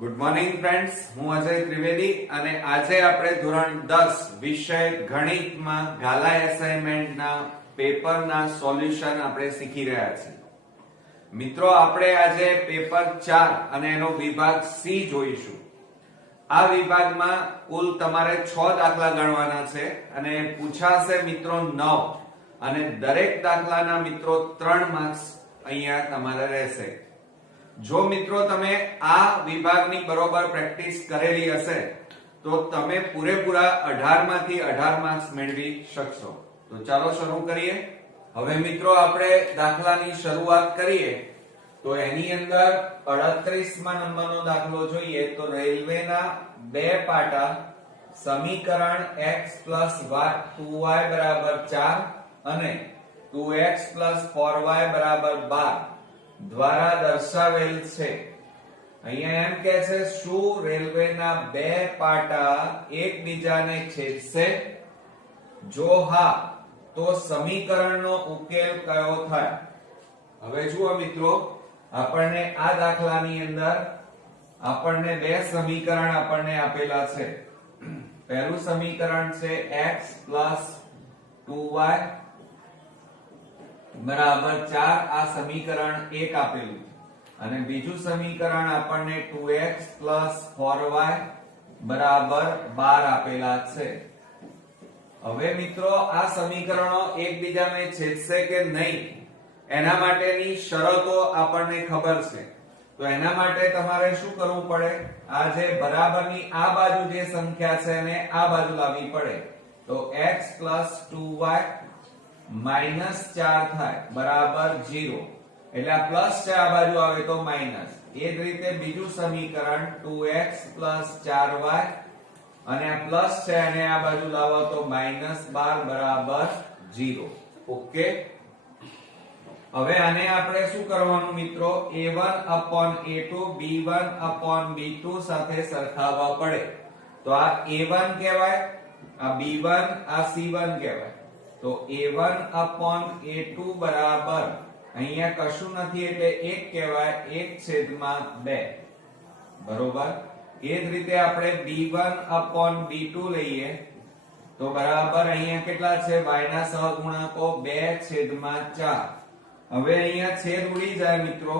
Good morning friends, હું અજય ત્રિવેદી અને આજે આપણે ધોરણ 10 વિષય ગણિતમાં ગાલા એસાઇનમેન્ટના પેપરના સોલ્યુશન આપણે શીખી રહ્યા છીએ. મિત્રો, આપણે આજે પેપર 4 અને એનો વિભાગ સી જોઈશું. આ વિભાગમાં કુલ તમારે 6 દાખલા ગણવાના છે અને પૂછાશે મિત્રો 9 અને દરેક દાખલાના મિત્રો 3 માર્ક્સ અહીંયા તમારે રહેશે. જો મિત્રો તમે આ વિભાગની બરોબર પ્રેક્ટિસ કરેલી હશે તો તમે પૂરેપૂરા 18 માંથી 18 માર્ક્સ મેળવી શકશો. તો ચાલો શરૂ કરીએ. હવે મિત્રો આપણે દાખલાની શરૂઆત કરીએ તો એની અંદર 38મા નંબરનો દાખલો જોઈએ તો રેલવેના બે પાટા સમીકરણ x + 2y = 4 અને 2x + 4y = 12 દ્વારા દર્શાવેલ છે. અહીંયા એમ કહે છે, શું રેલવેના બે પાટા એકબીજાને છેદશે? જો હા, તો સમીકરણનો ઉકેલ કયો થાય? હવે જુઓ મિત્રો, આપણને આ દાખલાની અંદર આપણને બે સમીકરણ આપણને આપેલા છે. પહેલું સમીકરણ છે x + 2y બરાબર 4. આ સમીકરણ 1 આપેલું અને બીજું સમીકરણ આપણને 2x + 4y બરાબર 12 આપેલા છે. હવે મિત્રો, આ સમીકરણો એકબીજાને છેદશે કે નહીં એના માટેની શરતો આપણને ખબર છે. તો એના માટે તમારે શું કરવું પડે? આ જે બરાબરની આ બાજુ જે સંખ્યા છે એને આ બાજુ લાવવી પડે. તો x + 2y -4 થાય બરાબર 0. એટલે આ પ્લસ છે, આ બાજુ આવે તો માઈનસ. એ જ રીતે બીજું સમીકરણ 2x + 4y અને આ પ્લસ છે અને આ બાજુ લાવો તો -12 બરાબર 0. ઓકે. હવે આને આપણે શું કરવાનું મિત્રો? a1/a2 b1/b2 સાથે સરખાવવા પડે. તો આ a1 કહેવાય, આ b1, આ c1 કહેવાય. તો a1/a2 બરાબર અહીંયા કશું નથી એટલે 1 કહેવાય, 1/2. બરોબર. એ જ રીતે આપણે b1/b2 લઈએ તો બરાબર અહીંયા કેટલા છે? y ના સહગુણાંકો 2/4. હવે અહીંયા છેદ ઉડી જાય મિત્રો,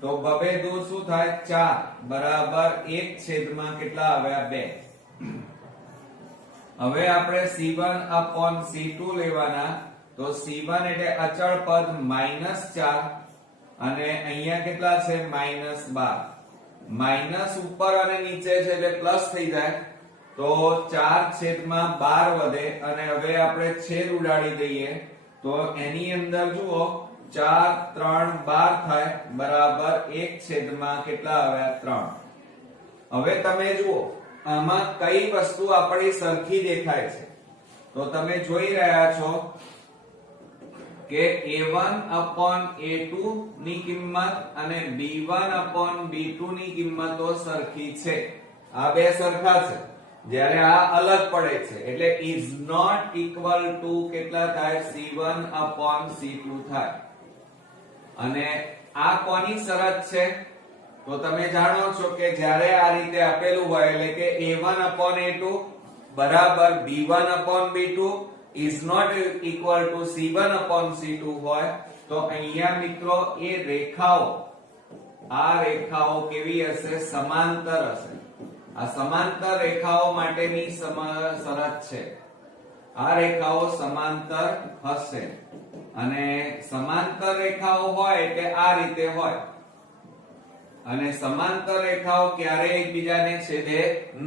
તો બબે દુ શું થાય? 4 બરાબર 1/ કેટલા આવ્યા? 2. હવે આપણે c1/c2 લેવાના. તો c1 એટલે અચળ પદ -4 અને અહીંયા કેટલા છે? -12. માઈનસ ઉપર અને નીચે છે એટલે પ્લસ થઈ જાય તો 4/12 વધે અને હવે આપણે છેદ ઉડાડી દઈએ તો એની અંદર જુઓ 4 3 12 થાય બરાબર 1/ કેટલા આવ્યા? 3. હવે તમે જુઓ આમાં કઈ વસ્તુ આપણી સરખી દેખાય છે? તો તમે જોઈ રહ્યા છો કે a1/a2 ની કિંમત અને b1/b2 ની કિંમતો સરખી છે. આ બે સરખા છે. જ્યારે આ અલગ પડે છે એટલે is not equal to કેટલા થાય? c1/c2 થાય. અને આ કોની શરત છે? તો તમે જાણો છો કે જ્યારે આ રીતે આપેલું હોય એટલે કે a1/a2 બરાબર b1/b2 is not equal to c1/c2 હોય તો અહીંયા મિત્રો એ રેખાઓ, આ રેખાઓ કેવી હશે? સમાંતર હશે. આ સમાંતર રેખાઓ માટેની શરત છે. આ રેખાઓ સમાંતર હશે અને સમાંતર રેખાઓ હોય એટલે આ રીતે હોય અને સમાંતર રેખાઓ ક્યારેય એકબીજાને છેદે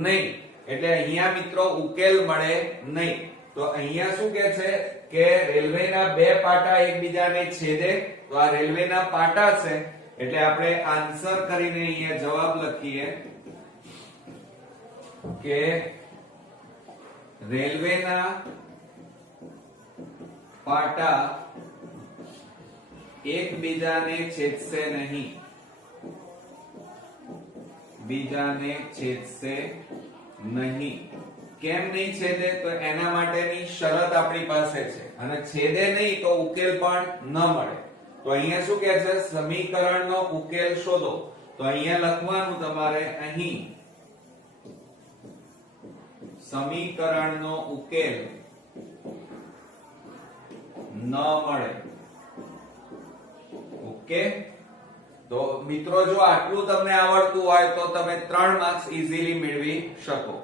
નહીં એટલે અહીંયા મિત્રો ઉકેલ મળે નહીં. તો અહીંયા શું કહે છે કે રેલવેના બે પાટા એકબીજાને છેદે. તો આ રેલવેના પાટા છે એટલે આપણે આન્સર કરીને અહીંયા જવાબ લખીએ કે રેલવેના પાટા એકબીજાને છેદશે નહીં. બીજાને છેદશે નહીં. કેમ નહીં છેદે? તો એના માટેની શરત આપણી પાસે છે અને છેદે નહીં તો ઉકેલ પણ ન મળે. તો અહીંયા શું કહે છે? સમીકરણનો ઉકેલ શોધો. તો અહીંયા લખવાનું તમારે અહીં સમીકરણનો ઉકેલ ન મળે. ઓકે, તો મિત્રો જો આટલું તમને આવડતું હોય તો તમે 3 માર્ક્સ ઈઝીલી મેળવી શકો.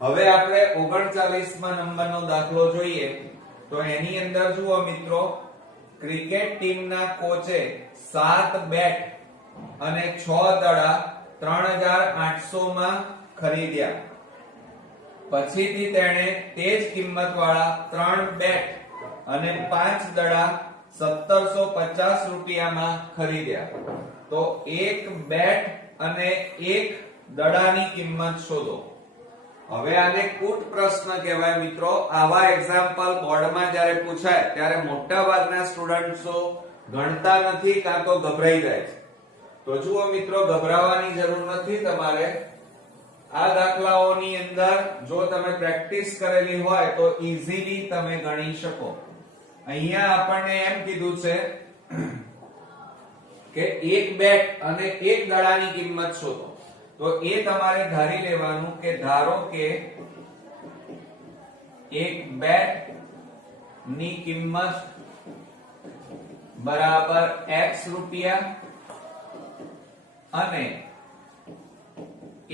હવે આપણે 39મા નંબરનો દાખલો જોઈએ. તો એની અંદર જુઓ મિત્રો, ક્રિકેટ ટીમના કોચે 7 બેટ અને 6 દડા 3800 માં ખરીદ્યા. પછીથી તેણે તે જ કિંમતવાળા 3 બેટ અને 5 દડા 1750 રૂપિયામાં ખરીદ્યા. તો એક બેટ અને એક દડાની કિંમત શોધો. હવે આને કૂટ પ્રશ્ન કહેવાય મિત્રો. આવા એક્ઝામ્પલ બોર્ડમાં જ્યારે પૂછાય ત્યારે મોટા ભાગના સ્ટુડન્ટ્સો ગણતા નથી કાં તો ગભરાઈ જાય છે. તો જુઓ મિત્રો, ગભરાવાની જરૂર નથી તમારે. આ દાખલાઓની અંદર જો તમે પ્રેક્ટિસ કરેલી હોય તો ઈઝીલી તમે ગણી શકો. અહીંયા આપણને એમ કીધું છે કે એક બેટ અને એક દડાની કિંમત શોધો. તો એ તમારે ધારી લેવાનું કે ધારો કે એક બેટ ની કિંમત બરાબર x રૂપિયા અને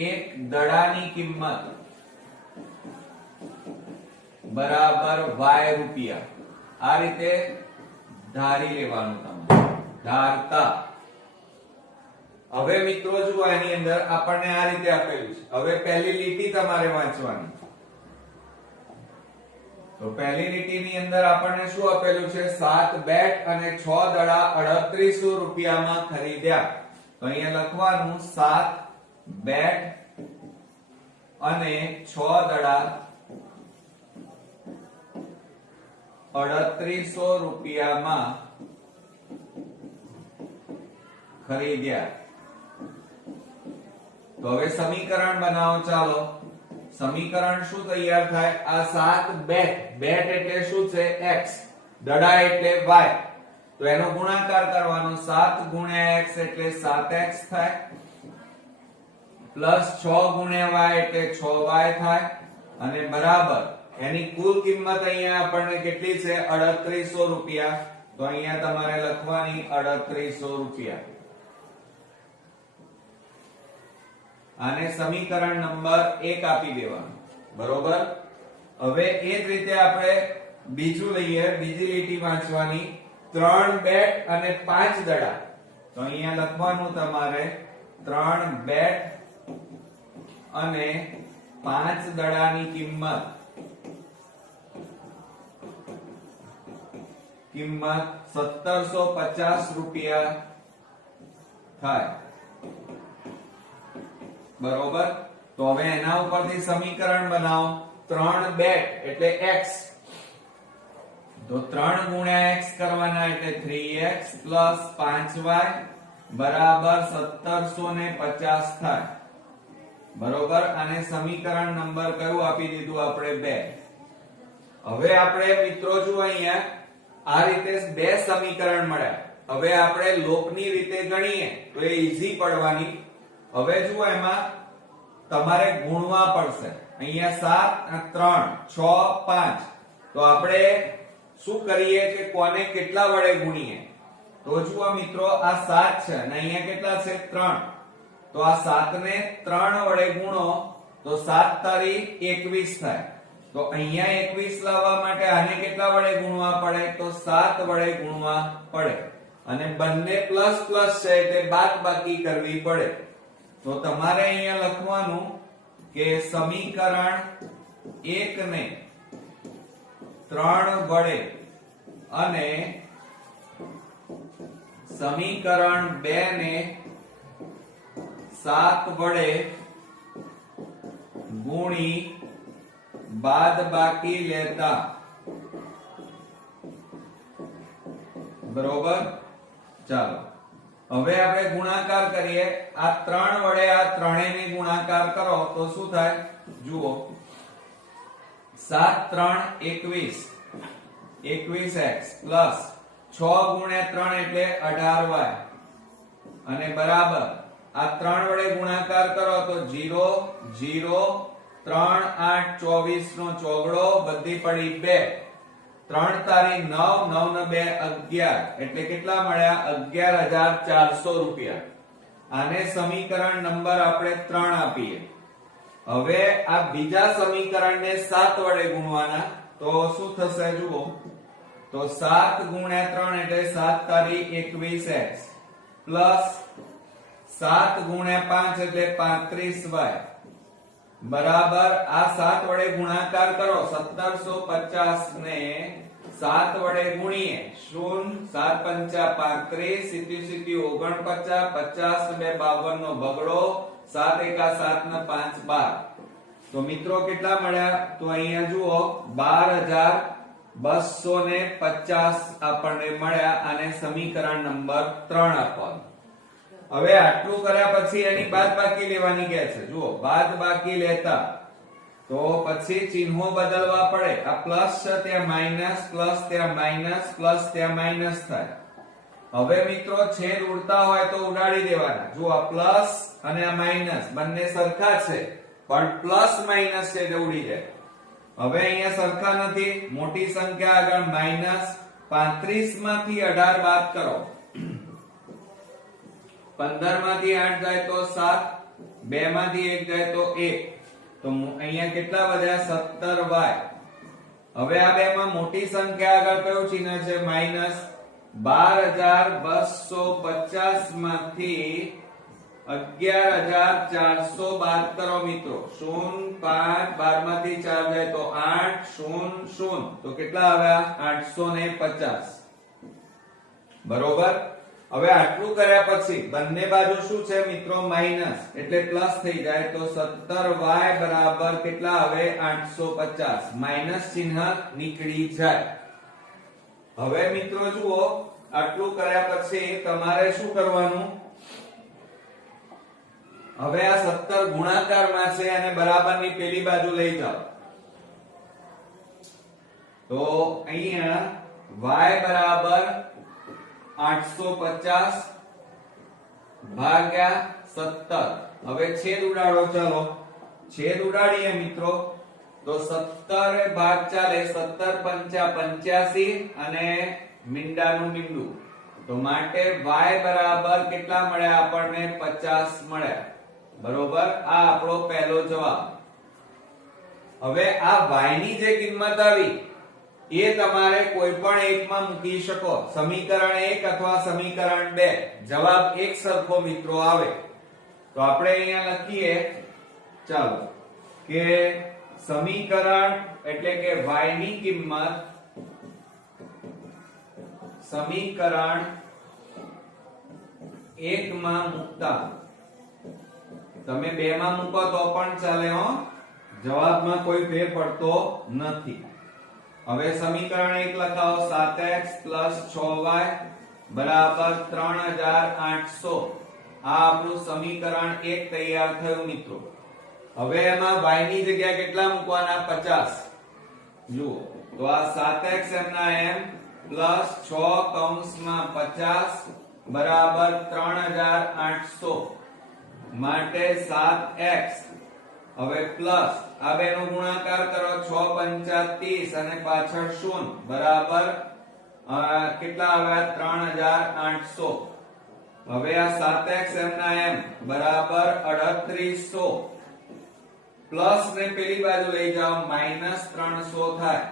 એક દડાની કિંમત બરાબર y રૂપિયા. આ રીતે ધારી લેવાનું તમારે, ધારતા. હવે મિત્રો જુઓ, આની અંદર આપણને આ રીતે આપેલું છે. હવે પહેલી લીટી તમારે વાંચવાની. તો પહેલી લીટીની અંદર આપણને શું આપેલું છે? 7 બેટ અને 6 દડા 3800 રૂપિયામાં ખરીદ્યા. તો અહીંયા લખવાનું 7 બેટ અને 6 દડા 3800 રૂપિયામાં ખરીદ્યા. તો હવે સમીકરણ બનાવો. ચાલો, સમીકરણ શું તૈયાર થાય? આ 7 બેટ, બેટ એટલે શું છે? x, દડા એટલે y. તો એનો ગુણાકાર કરવાનો. 7 ગુણ્યા x એટલે 7x થાય, પ્લસ 6 ગુણ્યા y એટલે 6y થાય, અને બરાબર એની કુલ કિંમત અહીંયા આપણને કેટલી છે? 3800 રૂપિયા. તો અહીંયા તમારે લખવાની 3800 રૂપિયા. આને સમીકરણ નંબર 1 આપી દેવાનું. બરોબર. હવે એ જ રીતે આપણે બીજું લઈએ. બીજી લીટી વાંચવાની. 3 બેટ અને 5 દડા. તો અહીંયા લખવાનું તમારે 3 બેટ અને 5 દડાની કિંમત 1750 રૂપિયા થાય. બરોબર. તો હવે એના ઉપરથી સમીકરણ બનાવો. 3 બેટ એટલે x, તો 3 ગુણ્યા x કરવાના એટલે 3x પ્લસ 5y બરાબર 1750 થાય. બરોબર. અને સમીકરણ નંબર કયું આપી દીધું આપણે? 2. હવે આપણે મિત્રો જો અહીંયા આ રીતે બે સમીકરણ મળ્યા. હવે આપણે લોપની રીતે ગણીએ તો એ ઈઝી પડવાની. હવે જુઓ, એમાં તમારે ગુણવા પડશે. અહીંયા 7 3 6 5. તો આપણે શું કરીએ કે કોને કેટલા વડે ગુણીએ? તો જુઓ મિત્રો, આ 7 છે અને અહીંયા કેટલા છે? 3. તો આ 7 ને 3 વડે ગુણો તો 7 તારી 21 થાય. તો અહીંયા 21 લાવવા માટે આને કેટલા વડે ગુણવા પડે? તો 7 વડે ગુણવા પડે. અને બંને પ્લસ પ્લસ છે એટલે બાદબાકી કરવી પડે. તો તમારે અહીંયા લખવાનું કે સમીકરણ 1 ને 3 વડે અને સમીકરણ 2 ને 7 વડે ગુણી બાદબાકી લેતા. બરોબર. ચાલો, હવે આપણે ગુણાકાર કરીએ. આ 3 વડે આ ત્રણેયને ગુણાકાર કરો તો શું થાય? જુઓ, 7 3 21, 21x પ્લસ 6 ગુણ્યા 3 એટલે 18y અને બરાબર આ 3 વડે ગુણાકાર કરો તો 0 0 3 8 24 નો ચોગડો બધી પડી 2 3 તારી 9 9 ને 2 11 એટલે કેટલા મળ્યા 11400 રૂપિયા. આને સમીકરણ નંબર આપણે 3 આપીએ. હવે આ બીજા સમીકરણને 7 વડે ગુણવાના તો શું થશે જુઓ તો 7 ગુણ્યા 3 એટલે 7 તારી 21x પ્લસ 7 ગુણ્યા 5 એટલે 35y બરાબર આ 7 વડે ગુણાકાર કરો 1750 ને 7 વડે ગુણીએ 0 7 5 35 સીધી સીધી 49 50 ને 52 નો બગડો 7 1 7 ને 5 12 તો મિત્રો કેટલા મળ્યા તો અહીંયા જુઓ 12250 આપણને મળ્યા આને સમીકરણ નંબર 3 આપવાનું. હવે આટલું કર્યા પછી એની બાદબાકી લેવાની કહે છે. જુઓ બાદબાકી લેતા તો પછી ચિહ્નો બદલવા પડે. આ પ્લસ છે ત્યાં માઈનસ પ્લસ ત્યાં માઈનસ પ્લસ ત્યાં માઈનસ થાય. હવે મિત્રો છેદ ઉડતા હોય તો ઉડાડી દેવાના. જુઓ આ પ્લસ અને આ માઈનસ બંને સરખા છે પણ પ્લસ માઈનસ છે એટલે ઉડી જાય. હવે અહીંયા સરખા નથી મોટી સંખ્યા આગળ માઈનસ 35 માંથી 18 બાદ કરો 15 માંથી 8 જાય તો 7 2 માંથી 1 જાય તો 1 તો અહીંયા કેટલા વધ્યા 17y. હવે આ બે માં મોટી સંખ્યા આગળ કયું ચિહ્ન છે માઈનસ 12250 માંથી 11400 બાદ કરો મિત્રો 0 5 12 માંથી 4 જાય તો 8 0 0 તો કેટલા આવ્યા 850 બરોબર. હવે આટલું કર્યા પછી બંને બાજુ શું છે મિત્રો માઈનસ એટલે પ્લસ થઈ જાય તો 17y બરાબર કેટલા આવે 850 માઈનસ ચિહ્ન નીકળી જાય. હવે મિત્રો જુઓ આટલું કર્યા પછી તમારે શું કરવાનું હવે આ 17 ગુણાકારમાં છે અને બરાબરની પેલી બાજુ લઈ જાઓ તો અહીંયા y બરાબર 850 ભાગ્યા 17 હવે છેદ ઉડાડો. ચાલો છેદ ઉડાડીએ મિત્રો તો 17 ભાગ ચાલે 17 પંચા 85 અને મીંડાનું મીંડું તો માટે y બરાબર કેટલા મળ્યા આપણને 50 મળ્યા બરોબર. આ આપણો પહેલો જવાબ. હવે આ y ની જે કિંમત આવી એ તમારે કોઈ પણ એકમાં મૂકી શકો સમીકરણ 1 અથવા સમીકરણ 2 જવાબ એક સરખો મિત્રો આવે તો આપણે અહીંયા લખીએ ચાલો કે સમીકરણ એટલે કે y ની કિંમત સમીકરણ 1 માં મૂકતા તમે 2 માં મૂકો તો પણ ચાલે હો જવાબમાં કોઈ ફેર પડતો નથી. હવે સમીકરણ 1 લખાવો 7x 6y બરાબર 3800 આ આપણું સમીકરણ 1 તૈયાર થયું મિત્રો. હવે એમાં y ની જગ્યા કેટલા મૂકવાના 50 જુઓ તો આ 7x એમના એમ પ્લસ 6 કૌંસમાં 50 બરાબર 3800 માટે 7x હવે પ્લસ આ બે નો ગુણાકાર કરો 6 પંચા 30 અને પાછળ 0 બરાબર કેટલા આવ્યા 3800. હવે આ 7x એમના એમ બરાબર 3800 પ્લસ ને પેલી બાજુ લઈ જાઓ માઈનસ 300 થાય.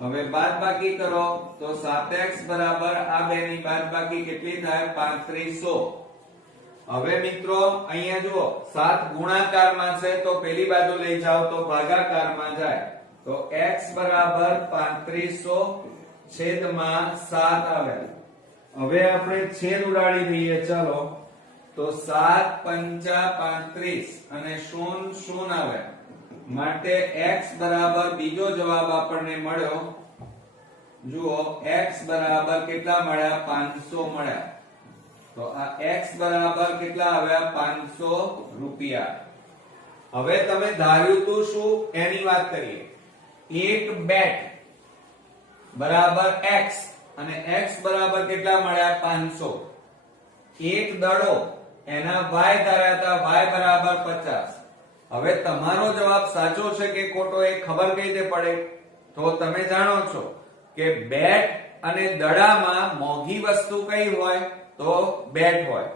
હવે બાદબાકી કરો તો 7x બરાબર આ બે ની બાદબાકી કેટલી થાય 3500. હવે મિત્રો અહીંયા જુઓ 7 ગુણાકારમાં છે તો પેલી બાજુ લઈ જાઓ તો ભાગાકારમાં જાય તો x બરાબર 3500 છેદમાં 7 આવે. હવે આપણે છેદ ઉડાડી દઈએ ચાલો તો 7 પંચા 35 અને 0 0 આવે માટે x બરાબર બીજો જવાબ આપણને મળ્યો જુઓ x બરાબર કેટલા મળ્યા 500 મળ્યા તો આ x બરાબર કેટલા આવ્યા 500 રૂપિયા. હવે તમે ધાર્યું તું શું એની વાત કરીએ. એક બેટ બરાબર x અને x બરાબર કેટલા મળ્યા 500. એક દડો એના y ધાર્યા હતા, y બરાબર 50. હવે તમારો જવાબ સાચો છે કે ખોટો એ ખબર કઈ રીતે પડે? તો તમે જાણો છો કે બેટ અને દડામાં મોંઘી વસ્તુ કઈ હોય? તો બેટ હોય,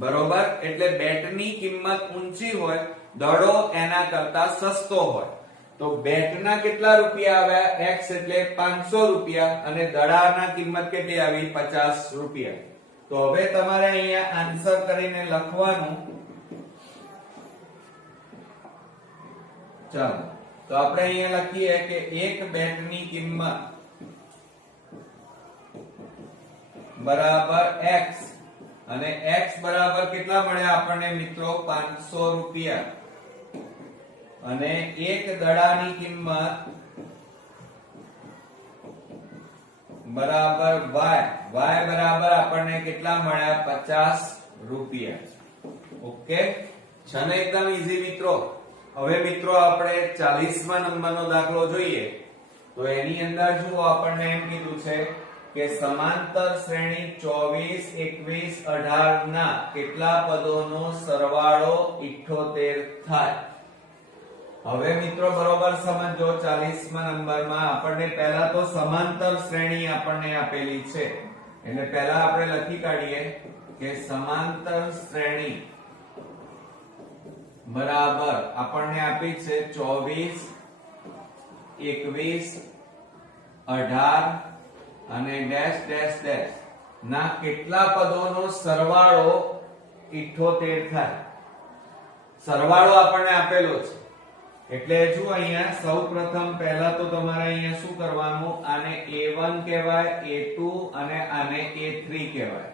બરોબર? એટલે બેટની કિંમત ઊંચી હોય, દડો એના કરતા સસ્તો હોય. તો બેટના કેટલા રૂપિયા આવ્યા? x એટલે 500 રૂપિયા અને દડાના કિંમત કેટલી આવી? 50 રૂપિયા. તો હવે તમારે અહીંયા આન્સર કરીને લખવાનું. ચાલો તો આપણે અહીંયા લખીએ કે એક બેટની કિંમત બરાબર x અને x બરાબર કેટલા મળ્યા આપણને મિત્રો? 500 રૂપિયા. અને એક દડાની કિંમત બરાબર y, y બરાબર આપણને કેટલા મળ્યા? 50 રૂપિયા. ઓકે, છે ને એકદમ ઈઝી મિત્રો. હવે મિત્રો આપણે 40મા નંબરનો દાખલો જોઈએ. તો એની અંદર જુઓ આપણને એમ કીધું છે કે સમાંતર શ્રેણી 24, 21, 18 ના કેટલા પદોનો સરવાળો 78 થાય? હવે મિત્રો બરોબર સમજો. 40મા નંબરમાં આપણને પહેલા તો સમાંતર શ્રેણી આપણને આપેલી છે, એટલે પહેલા આપણે લખી કાઢીએ કે સમાંતર શ્રેણી બરાબર આપણને આપી છે 24, 21, 18 અને ડેશ ડેશ ડેશ ના કેટલા પદોનો સરવાળો 78 થાય. સરવાળો આપણને આપેલો છે એટલે જો અહીંયા સૌપ્રથમ પહેલા તો તમારે અહીંયા શું કરવાનું? આને a1 કહેવાય, a2 અને આને a3 કહેવાય.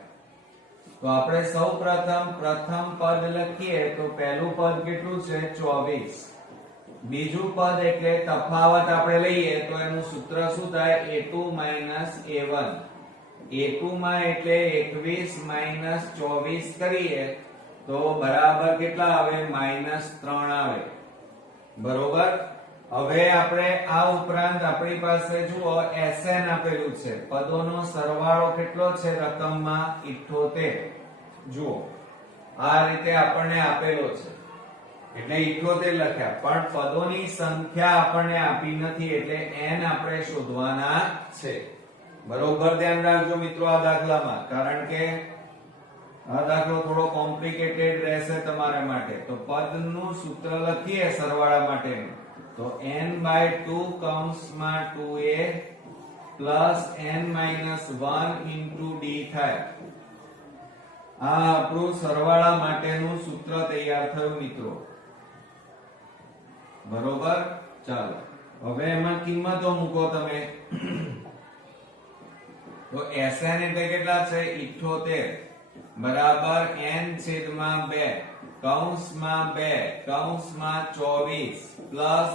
તો આપણે સૌપ્રથમ પ્રથમ પદ લખીએ તો પહેલું પદ કેટલું છે? 24. બીજું પદ એટલે તફાવત આપણે લઈએ તો એનું સૂત્ર શું થાય? a2 a1. a2 માં એટલે 21 24 કરીએ તો બરાબર કેટલા આવે? -3 આવે, બરોબર? હવે આપણે આ ઉપરાંત આપણી પાસે જુઓ SN આપેલું છે, પદોનો સરવાળો કેટલો છે રકમમાં? 78. જુઓ આ રીતે આપણને આપેલો છે એટલે 78 લખ્યા, પણ પદોની સંખ્યા આપણને આપી નથી એટલે n આપણે શોધવાના છે. બરોબર ધ્યાન રાખજો મિત્રો આ દાખલામાં, કારણ કે આ દાખલો થોડો કોમ્પ્લિકેટેડ રહેશે તમારા માટે. તો પદનું સૂત્ર લખીએ સરવાળા માટેનું તો n/2 કૌંસમાં 2a પ્લસ n-1 * d થાય. આ આપણું સરવાળા માટેનું સૂત્ર તૈયાર થયું મિત્રો, બરોબર? ચાલો હવે એમાં કિંમતો મૂકો તમે. તો Sn એટલે કેટલા છે? 78 બરાબર n/2 કૌંસમાં 2 કૌંસમાં 24 પ્લસ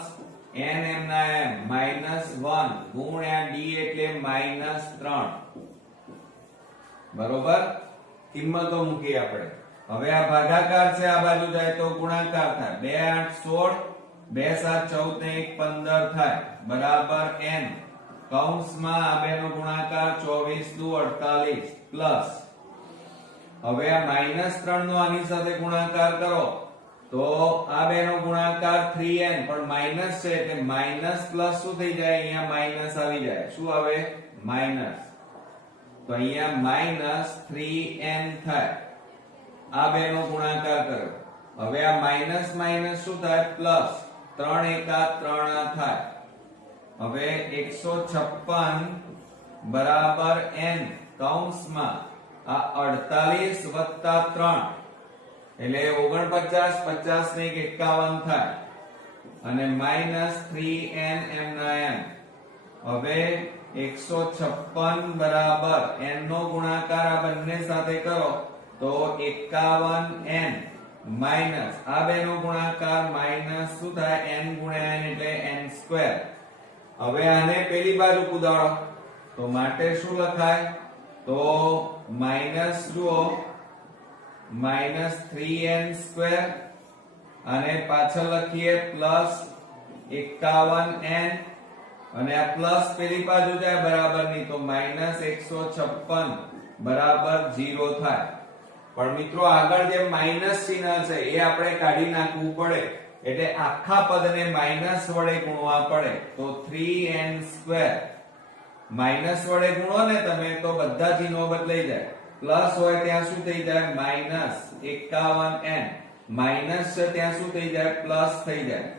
n-1 ગુણ્યા d એટલે -3. બરોબર? કિંમતો મૂકી આપણે. હવે આ ભાગાકાર છે, આ બાજુ જાય તો ગુણાકાર થાય. 2 8 16 2 7 14 ને 1 15 થાય બરાબર n કૌંસમાં આ બેનો ગુણાકાર 24 દુ 48 પ્લસ હવે આ -3 નો આની સાથે ગુણાકાર કરો તો આ બેનો ગુણાકાર 3n, પણ માઈનસ છે એટલે માઈનસ પ્લસ શું થઈ જાય? અહીંયા માઈનસ આવી જાય. શું આવે? માઈનસ. તો અહીંયા -3n થાય. આ બેનો ગુણાકાર કરો. હવે આ માઈનસ માઈનસ શું થાય? પ્લસ. 3 એકા 3 થાય. હવે 156 બરાબર n કૌંસમાં આ 48 વત્તા 3 એટલે 49 50 ને 51 થાય અને -3n હવે 156 બરાબર n નો ગુણાકાર આ બંને સાથે કરો તો 51n માઈનસ આ બે નો ગુણાકાર માઈનસ શું થાય? n ગુણ્યા n એટલે n². હવે આને પેલી બાજુ કુદાડો તો માટે શું લખાય? તો માઈનસ જુઓ -3n² અને પાછળ લખીએ પ્લસ 51n અને આ પ્લસ પેલી બાજુ જાય બરાબર ની તો -156 બરાબર 0 થાય. પણ મિત્રો આગળ જે માઇનસ ચિહ્ન છે એ આપણે કાઢી નાખવું પડે, એટલે આખા પદને માઇનસ વડે ગુણવા પડે. તો 3n², માઇનસ વડે ગુણો ને તમે તો બધા ચિહ્નો બદલાઈ જાય. પ્લસ હોય ત્યાં શું થઈ જાય? -51n. માઇનસ છે ત્યાં શું થઈ જાય? પ્લસ થઈ જાય,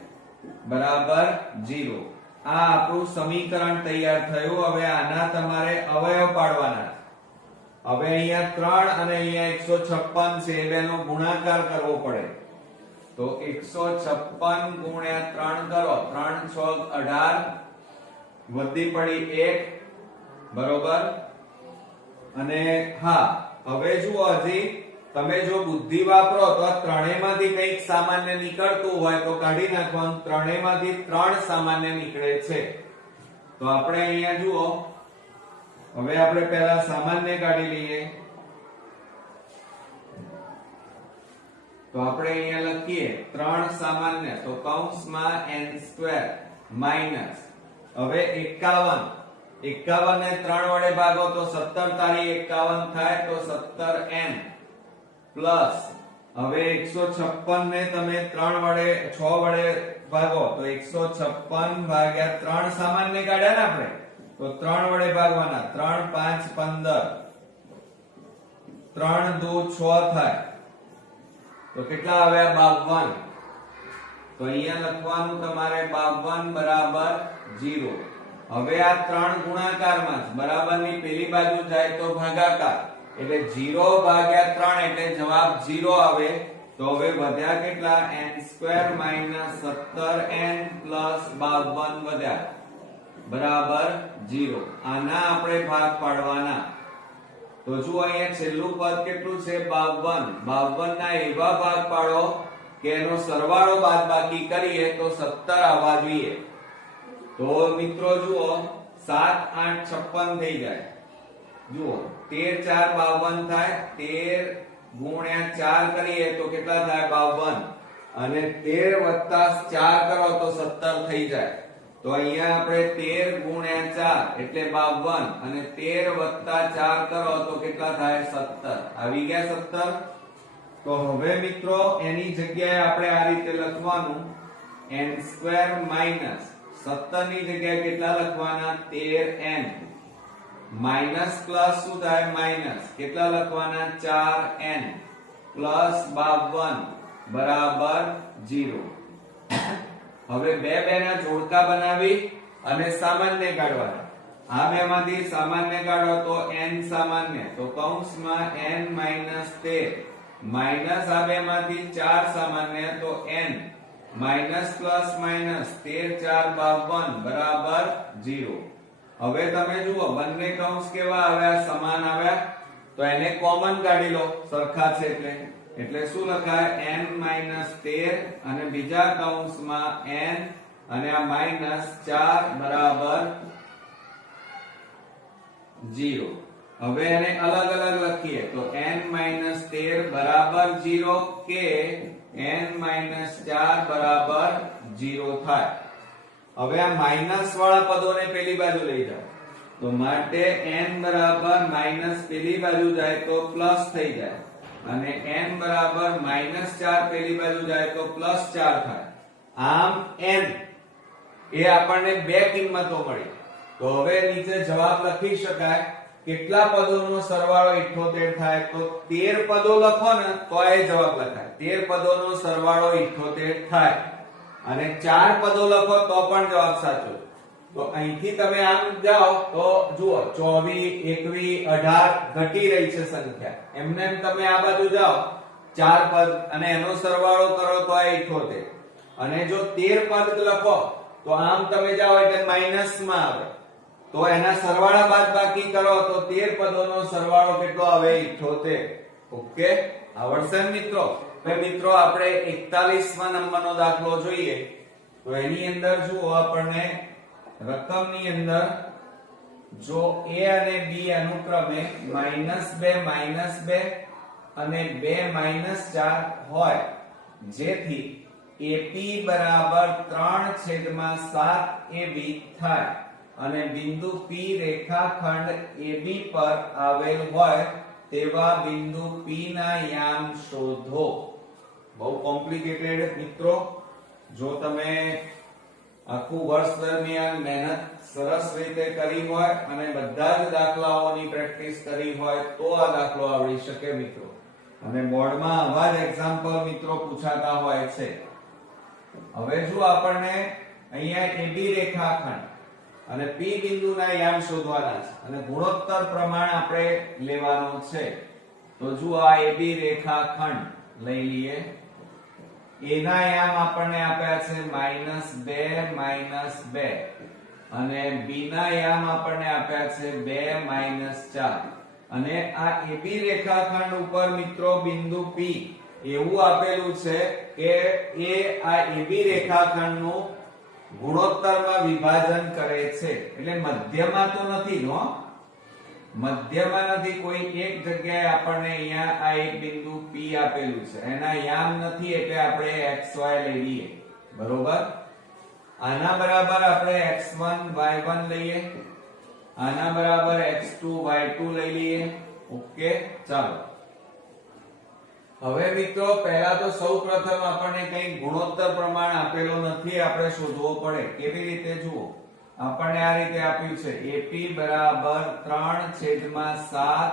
બરાબર 0. આ આપણું સમીકરણ તૈયાર થયું. હવે આના તમારે અવયવ પાડવાના. હવે અહીંયા 3 અને અહીંયા 156 છે, બેનો ગુણાકાર કરવો પડે. તો 156 ગુણ્યા 3 કરો, 3 6 18, વધી પડી 1, બરોબર. અને હા, હવે જુઓ, હજી તમે જો બુદ્ધિ વાપરો તો આ ત્રણેયમાંથી કંઈક સામાન્ય નીકળતું હોય તો કાઢી નાખવાનું. ત્રણેયમાંથી 3 સામાન્ય નીકળે છે. તો આપણે અહીંયા જુઓ, હવે આપણે પહેલા સામાન્ય કાઢી લઈએ. તો આપણે અહીંયા લખીએ 3 સામાન્ય, તો કૌંસમાં n² માઈનસ, હવે 51 ને 3 વડે ભાગો તો 17 તારી 51 થાય, તો 17n પ્લસ, હવે 156 ને તમે 3 વડે 6 વડે ભાગો તો 156 ભાગ્યા 3 સામાન્ય કાઢ્યા ને આપણે, તો 3 વડે ભાગવાના. 3 5 15, 3 2 6 થાય, તો કેટલા આવ્યા? 52. તો અહીંયા લખવાનું તમારે 52 બરાબર 0. હવે આ 3 ગુણાકારમાં બરાબરની પેલી બાજુ જાય તો ભાગાકાર, એટલે 0 ભાગ્યા 3 એટલે જવાબ 0 આવે. તો હવે વધ્યા કેટલા? n² - 17n પ્લસ 52 વધ્યા, બરાબર 0. આના આપણે ભાગ પાડવાના. તો જુઓ અહીંયા છેલ્લું પદ કેટલું છે? 52. 52 ના એવા ભાગ પાડો કે એનો સરવાળો બાદબાકી કરીએ તો 17 આવવા જોઈએ. તો મિત્રો જુઓ, 7 8 56 થઈ જાય. જુઓ 13 4 52 થાય, 13 ગુણ્યા 4 કરીએ તો કેટલા થાય? 52. અને 13 વત્તા 4 કરો તો 17 થઈ જાય. તો અહીંયા આપણે 13 ગુણ્યા 4 એટલે 52, અને 13 વત્તા 4 કરો તો કેટલા થાય? 17. આવી ગયા 17. તો હવે મિત્રો એની જગ્યાએ આપણે આ રીતે લખવાનું, n² માઈનસ 17 ની જગ્યાએ કેટલા લખવાના? 13n માઈનસ પ્લસ શું થાય? માઈનસ કેટલા લખવાના? 4n પ્લસ 52 બરાબર 0. હવે બે ના જોડકા બનાવી અને સામાન્ય કાઢવાના. આ બે માંથી સામાન્ય કાઢો તો n સામાન્ય, તો કૌંસમાં n - 13 માઈનસ આ બે માંથી 4 સામાન્ય, તો n માઈનસ પ્લસ માઈનસ 13 4 52 બરાબર 0. હવે તમે જુઓ બંને કૌંસ કેવા આવ્યા? સમાન આવ્યા. તો એને કોમન કાઢી લો, સરખા છે એટલે શું લખાય? n - 13 અને બીજા કૌંસમાં n અને આ માઈનસ 4 બરાબર 0. હવે એને અલગ અલગ લખીએ તો n - 13 બરાબર 0 કે n - 4 બરાબર 0 થાય. હવે આ માઈનસ વાળા પદોને પેલી બાજુ લઈ જાઓ, તો માટે n બરાબર માઈનસ પેલી બાજુ જાય તો પ્લસ થઈ જાય, અને n બરાબર -4 પેલી બાજુ જાય તો +4 થાય. આમ n એ આપણને બે કિંમતો મળી. તો હવે નીચે જવાબ લખી શકાય. કેટલા પદોનો સરવાળો 78 થાય? તો 13 પદો લખો ને તો એ જવાબ લખાય. 13 પદોનો સરવાળો 78 થાય, અને 4 પદો લખો તો પણ જવાબ સાચો. તો અહીંથી તમે આમ જાઓ તો જુઓ 24 21 18 ઘટી રહી છે સંખ્યા. એમને તમે આ બાજુ જાઓ 4 પદ અને એનો સરવાળો કરો તો આ 78, અને જો 13 પદ લખો તો આમ તમે જાઓ એટલે માઈનસ માં આવે, તો એના સરવાળા બાદબાકી કરો તો 13 પદોનો સરવાળો કેટલો આવે? 78. ઓકે, આવડશે ને મિત્રો? હવે મિત્રો આપણે 41મા નંબરનો દાખલો જોઈએ. તો એની અંદર જુઓ, આપણને રકમની અંદર જો a અને b અનુક્રમે -2 અને 2 4 હોય, જેથી AP બરાબર 3/7 AB થાય અને બિંદુ P રેખાખંડ AB પર આવેલ હોય તેવા બિંદુ P ના યામ શોધો. બહુ કોમ્પ્લિકેટેડ મિત્રો, જો તમે આખું વર્ષ દરમિયાન મહેનત સરસ રીતે કરી હોય અને બધા જ દાખલાઓની પ્રેક્ટિસ કરી હોય તો આ દાખલો આવડી શકે મિત્રો. અને બોર્ડમાં આવા જ એક્ઝામ્પલ મિત્રો પૂછાતા હોય છે. હવે જો આપણને અહીંયા AB રેખાખંડ અને P બિંદુના યામ શોધવાના છે અને ગુણોત્તર પ્રમાણ આપણે લેવાનો છે. તો જો આ AB રેખાખંડ લઈ લઈએ. A ના યામ આપણને આપ્યા છે -2 -2 અને B ના યામ આપણને આપ્યા છે 2 -4 અને આ AB રેખાખંડ ઉપર મિત્રો બિંદુ P એવું આપેલું છે કે એ આ AB રેખાખંડનું ગુણોત્તરમાં વિભાજન કરે છે. એટલે મધ્યમાં તો નથી હો, મધ્યમાં નથી. કોઈ એક જગ્યાએ આપણને અહીંયા આ એક બિંદુ P આપેલું છે, એના યામ નથી એટલે આપણે xy લઈ લઈએ. બરોબર, આના બરાબર આપણે x1 y1 લઈએ, આના બરાબર x2 y2 લઈ લઈએ. ઓકે, ચાલો હવે મિત્રો પહેલા તો સૌપ્રથમ આપણને કઈ ગુણોત્તર પ્રમાણ આપેલો નથી, આપણે શોધવો પડે. કેવી રીતે જુઓ, આપણને આ રીતે આપ્યું છે AP બરાબર 3/7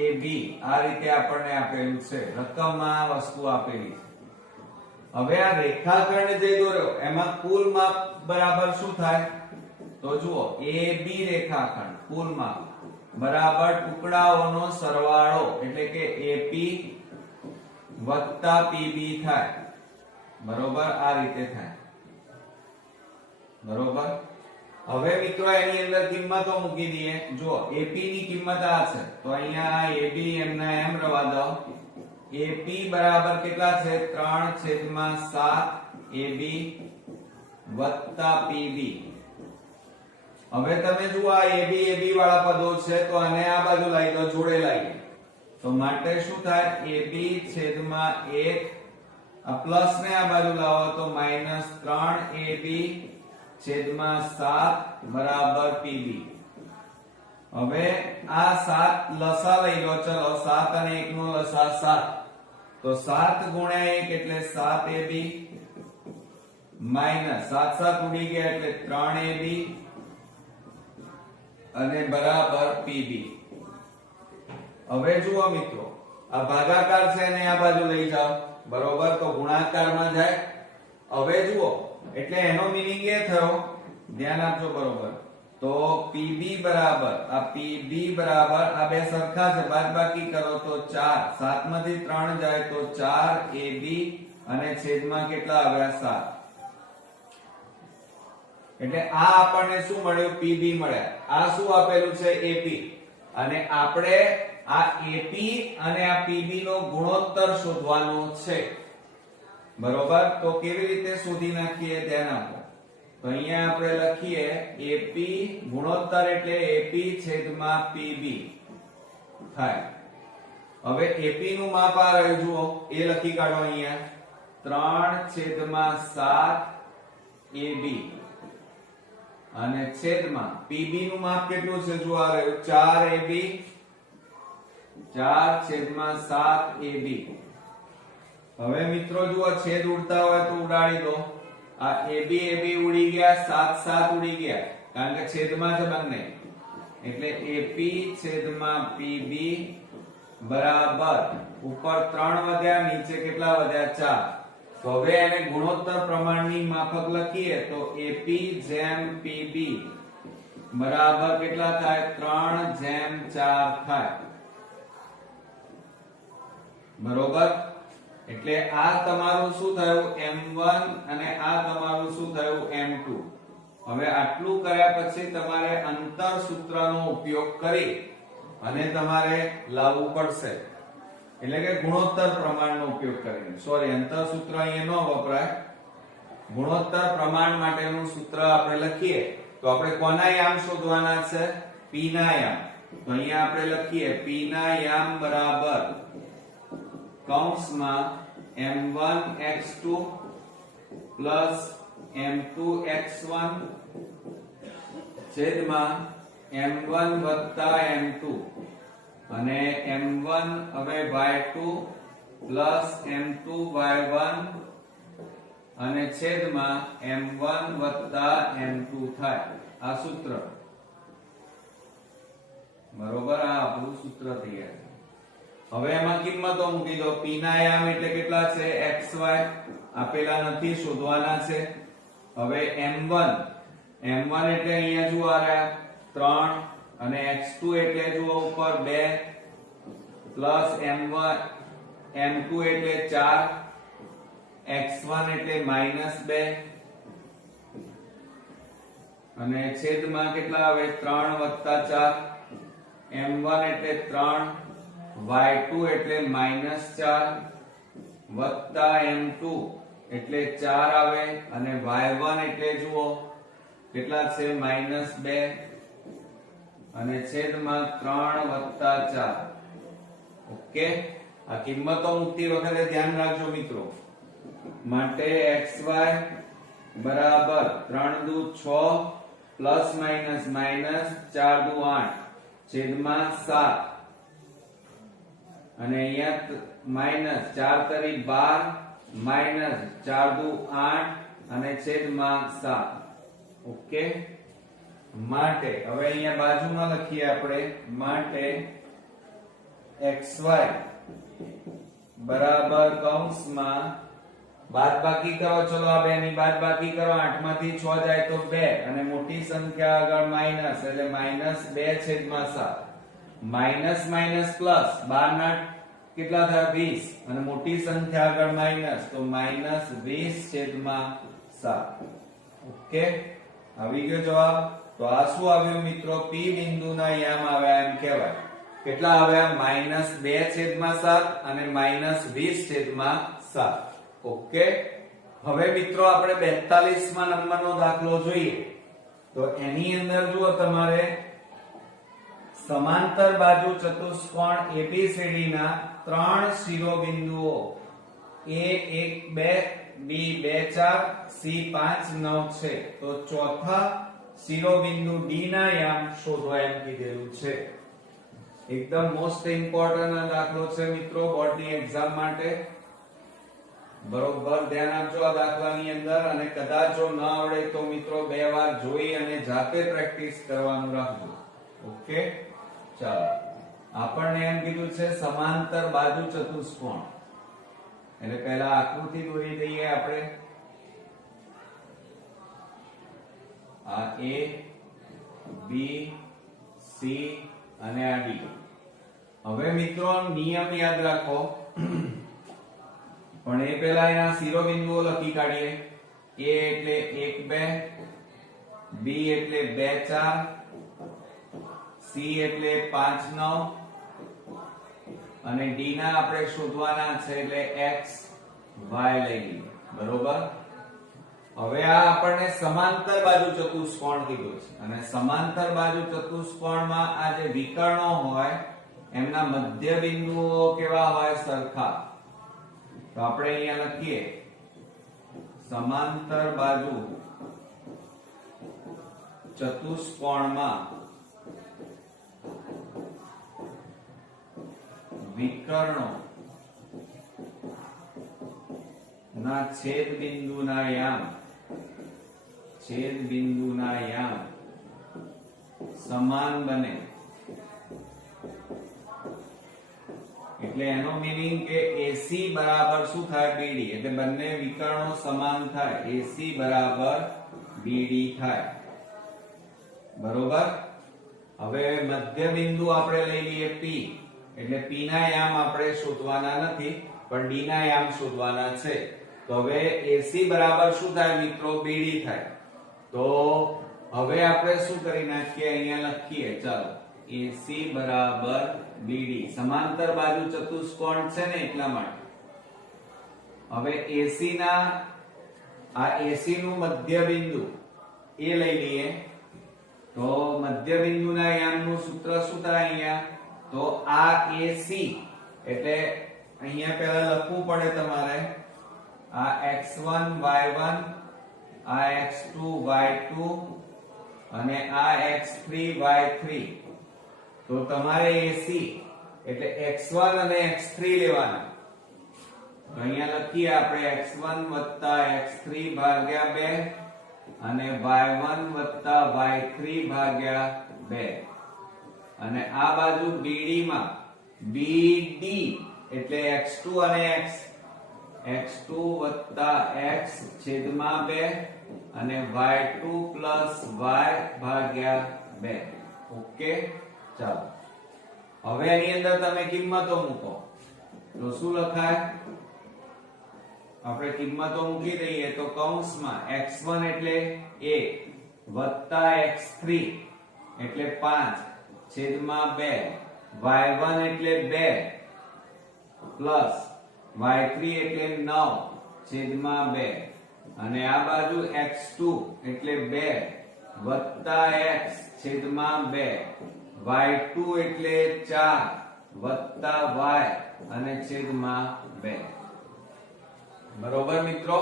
AB. આ રીતે આપણને આપેલું છે, રકમમાં આ વસ્તુ આપેલી છે. હવે આ રેખાખંડ જે દોર્યો એમાં કુલ માપ બરાબર શું થાય? તો જુઓ, AB રેખાખંડ કુલ માપ બરાબર ટુકડાઓનો સરવાળો એટલે કે AP વત્તા PB થાય. બરોબર, આ રીતે થાય. બરોબર, હવે મિત્રો એની અંદર કિંમતો મૂકી દઈએ. જો AP ની કિંમત આ છે તો અહીંયા આ AB એમના એમ રવા દો. AP બરાબર કેટલા છે? 3/7 AB વત્તા PB. હવે તમે જુઓ આ AB વાળા પદો છે તો આને આ બાજુ લાવી દો, જોડે લાવીએ તો માટે શું થાય? AB છેદમાં 1 આ પ્લસ ને આ બાજુ લાવો તો -3AB છેદમાં 7 બરાબર PB. હવે આ 7 લસા લઈ લો. ચલો 7 અને 1 નો લસા 7 તો 7 ગુણ્યા 1 એટલે 7AB માઈનસ 7 7 ઉડી ગયા એટલે 3AB અને બરાબર PB. હવે જુઓ મિત્રો, આ ભાગાકાર છે એને આ બાજુ લઈ જાઓ. બરોબર, તો ગુણાકારમાં જાય. હવે જુઓ, એટલે એનો મીનિંગ એ થયો, ધ્યાન આપજો. બરોબર, તો PB બરાબર આ PB બરાબર આ બે સરખા છે, બાદબાકી કરો તો 4. 7 માંથી 3 જાય તો 4AB અને છેદમાં કેટલા આવ્યા? 7. એટલે આ આપણને શું મળ્યું? PB મળ્યા. આ શું આપેલું છે? AP. અને આપણે આ AP અને આ PB નો ગુણોત્તર શોધવાનો છે. બરોબર, તો કેવી રીતે શોધી નાખીએ? ધ્યાન આપો. તો અહીંયા આપણે લખીએ AP ગુણોત્તર એટલે AP છેદમાં PB થાય. હવે AP નું માપ આ રહ્યું, જુઓ એ લખી કાઢો અહીંયા 3/7 AB અને છેદમાં PB નું માપ કેટલું છે? જુઓ આ રહ્યું 4AB 4/7 AB. હવે મિત્રો જુઓ, છેદ ઉડતા હોય તો ઉડાડી દો. આ AB ઉડી ગયા, 7 7 ઉડી ગયા કારણ કે છેદમાં છે બંને. એટલે AP છેદમાં PB બરાબર ઉપર 3 વધ્યા, નીચે કેટલા વધ્યા? 4. તો હવે એને ગુણોત્તર પ્રમાણની માફક લખીએ તો AP જેમ PB બરાબર કેટલા થાય? 3/4 થાય. બરોબર, એટલે આ તમારું શું થયું? M1 અને આ તમારું શું થયું? M2. હવે આટલું કર્યા પછી તમારે અંતર સૂત્રનો ઉપયોગ કરી અને તમારે લાવવું પડશે, એટલે કે ગુણોત્તર પ્રમાણનો ઉપયોગ કરીને. સોરી, અંતર સૂત્ર અહીંયા ન વપરાય. ગુણોત્તર પ્રમાણ માટેનું સૂત્ર આપણે લખીએ તો આપણે કોના યામ શોધવાના છે? P ના યામ. તો અહીંયા આપણે લખીએ P ના યામ બરાબર કૌંસમાં m1x2 plus m2x1 છેદમાં m1 વત્તા m2 અને m1 હવે y2 પ્લસ m2 y1 અને છેદમાં m1 વત્તા m2 થાય આ સૂત્ર બરોબર આ આપણું સૂત્ર તૈયાર છે હવે એમાં કિંમતો મૂકી દો p ના આયામ એટલે કેટલા છે xy આપેલા નથી શોધવાના છે હવે m1 એટલે અહીંયા જુઓ આ 3 અને x2 એટલે જુઓ ઉપર 2 પ્લસ m1 m2 એટલે 4 x1 એટલે -2 અને છેદમાં કેટલા આવે 3 વત્તા 4 m1 એટલે 3 y2 એટલે -4 વત્તા m2 એટલે 4 આવે અને y1 એટલે જુઓ કેટલા છે -2 અને છેદમાં 3 વત્તા 4 ઓકે આ કિંમતો મૂકતી વખતે ધ્યાન રાખજો મિત્રો માટે xy બરાબર 3 દુ 6 પ્લસ માઈનસ માઈનસ 4 દુ 8 છેદમાં 7 અને અહીંયા માઈનસ 4 તરી 12 માઈનસ 4 દુ 8 અને છેદમાં 7 ઓકે માટે હવે અહીંયા બાજુમાં લખીએ આપણે માટે xy બરાબર કૌંસમાં બાદબાકી કરો ચલો આ બે ની બાદબાકી કરો 8 માંથી 6 જાય તો 2 અને મોટી સંખ્યા આગળ માઈનસ એટલે -2 છેદમાં 7 માઈનસ માઈનસ પ્લસ 12 ના કેટલા થાય 20 અને મોટી સંખ્યા આગળ માઈનસ તો -20 છેદમાં 7 ઓકે આવી ગયો જવાબ તો આ શું આવ્યું મિત્રો p બિંદુના યામ આવ્યા એમ કહેવાય કેટલા આવ્યા -2 છેદમાં 7 અને -20 છેદમાં 7 ઓકે હવે મિત્રો આપણે 42માં નંબરનો દાખલો જોઈએ તો એની અંદર જુઓ તમારે સમાંતર બાજુ ચતુષ્કોણ ABCD ના 3 શિરોબિંદુઓ A1 2 B2 4 C5 9 છે તો ચોથા શિરોબિંદુ D ના યામ શોધવા એમ કીધેલું છે એકદમ મોસ્ટ ઇમ્પોર્ટન્ટ દાખલો છે મિત્રો બોર્ડની એક્ઝામ માટે બરોબર ધ્યાન આપજો આ દાખલાની અંદર અને કદાચ જો ન આવડે તો મિત્રો બે વાર જોઈ અને જાતે પ્રેક્ટિસ કરવાનું રાખજો ઓકે ચાલો આપણને એમ કીધું છે સમાંતર બાજુ ચતુષ્કોણ એટલે પહેલા આકૃતિ દોરી દઈએ આપણે આ A B C અને આ D હવે મિત્રો નિયમ યાદ રાખો પણ એ પહેલા એના શિરોબિંદુઓ લખી કાઢીએ A એટલે 1 2 B એટલે 2 4 C એટલે 5 9 અને D ના આપણે શોધવાના છે એટલે x y લઈ લઈએ બરોબર હવે આ આપણને સમાંતર બાજુ ચતુષ્કોણ કીધું છે અને સમાંતર બાજુ ચતુષ્કોણમાં આ જે વિકર્ણો હોય એમના મધ્ય બિંદુઓ કેવા હોય સરખા તો આપણે અહીંયા લખીએ સમાંતર બાજુ ચતુષ્કોણમાં વિકર્ણો ના છેદ બિંદુના યામ સમાન બને એટલે એનો મીનિંગ કે AC બરાબર શું થાય BD એટલે બંને વિકર્ણો સમાન થાય AC બરાબર BD થાય બરોબર હવે મધ્ય બિંદુ આપણે લઈ લઈએ P એટલે P ના યામ આપણે શોધવાના નથી પણ D ના યામ શોધવાના છે તો હવે AC બરાબર શું થાય મિત્રો BD થાય તો હવે આપણે શું કરી નાખીએ અહીંયા લખીએ ચાલો AC બરાબર BD સમાંતર બાજુ ચતુષ્કોણ છે ને એટલા માટે હવે AC ના આ AC નું મધ્ય બિંદુ એ લઈ લઈએ તો મધ્ય બિંદુના યામનું સૂત્ર શું થાય અહીંયા તો આ AC એટલે અહીંયા પહેલા લખવું પડે તમારે આ x1 y1 આ x2 y2 અને આ x3 y3 તો તમારે AC એટલે x1 અને x3 લેવાના. તો અહીંયા લખીએ આપણે x1 x3 ભાગ્યા 2 અને y1 y3 ભાગ્યા 2. અને આ બાજુ BD માં BD એટલે x2 અને x2 x છેદમાં 2 અને y2 y ભાગ્યા 2. ઓકે, ચાલો હવે એની અંદર તમે કિંમતો મૂકો તો શું લખાય? આપણે કિંમતો મૂકી દઈએ તો કૌંસમાં x1 એટલે 1 વત્તા x3 એટલે 5 છેદમાં 2 y1 એટલે 2 પ્લસ y3 એટલે 9 છેદમાં 2 અને આ બાજુ x2 એટલે 2 વત્તા x છેદમાં 2 y2 એટલે 4 વત્તા y અને છેદમાં 2. બરોબર મિત્રો,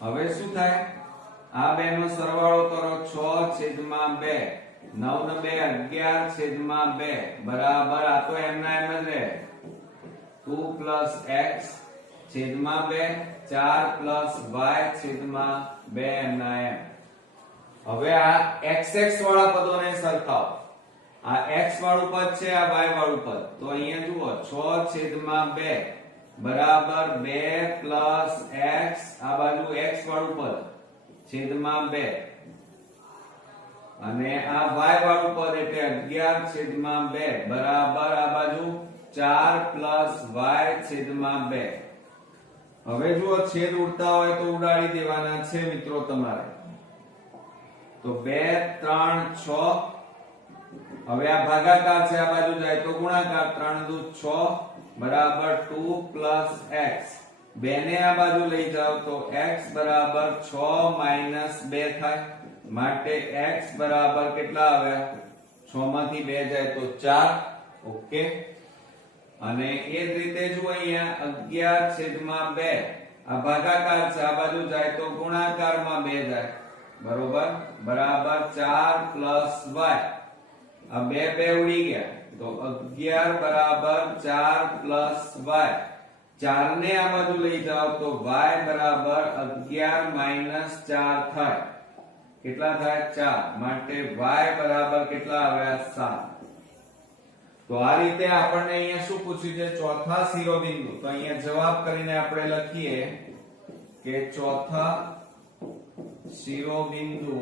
હવે શું થાય? આ બે નો સરવાળો કરો 6 છેદમાં 2 9 ને 2 11 છેદમાં 2 બરાબર આ તો એમના એમ જ રહે 2 x છેદમાં 2 4 y છેદમાં 2 એમના એમ. હવે આ xx વાળા પદોને સરખાવો. આ x વાળું પદ છે, આ y વાળું પદ. તો અહીંયા જુઓ 6 છેદમાં 2 બરાબર 2 x આ બાજુ x વાળું પદ છેદમાં 2 અને આ y વાળું પદ એટલે 11 છેદમાં 2 બરાબર આ બાજુ 4 y છેદમાં 2. હવે જુઓ છેદ ઉડતા હોય તો ઉડાડી દેવાના છે મિત્રો તમારે. તો 2 3 6. હવે આ ભાગાકાર છે, આ બાજુ જાય તો ગુણાકાર 3 દુ 6 બરાબર 2 x. 2 ને આ બાજુ લઈ જાઓ તો x બરાબર 6 - 2 થાય. માટે x બરાબર કેટલા આવ્યા? 6 માંથી 2 જાય તો 4. ઓકે, અને એ જ રીતે જો અહીંયા 11 છેદમાં 2 આ ભાગાકાર છે, આ બાજુ જાય તો ગુણાકારમાં 2 જાય બરોબર બરાબર 4 y. આ 2 ઉડી ગયા તો 11 બરાબર 4 y. 4 ને આ બાજુ લઈ જાઓ તો y બરાબર 11 - 4 થાય. કેટલા થાય? 4. માટે y બરાબર કેટલા આવ્યા? 7. તો આ રીતે આપણને અહીંયા શું પૂછ્યું છે? ચોથા શિરોબિંદુ. તો અહીંયા જવાબ કરીને આપણે લખીએ કે ચોથા શિરોબિંદુ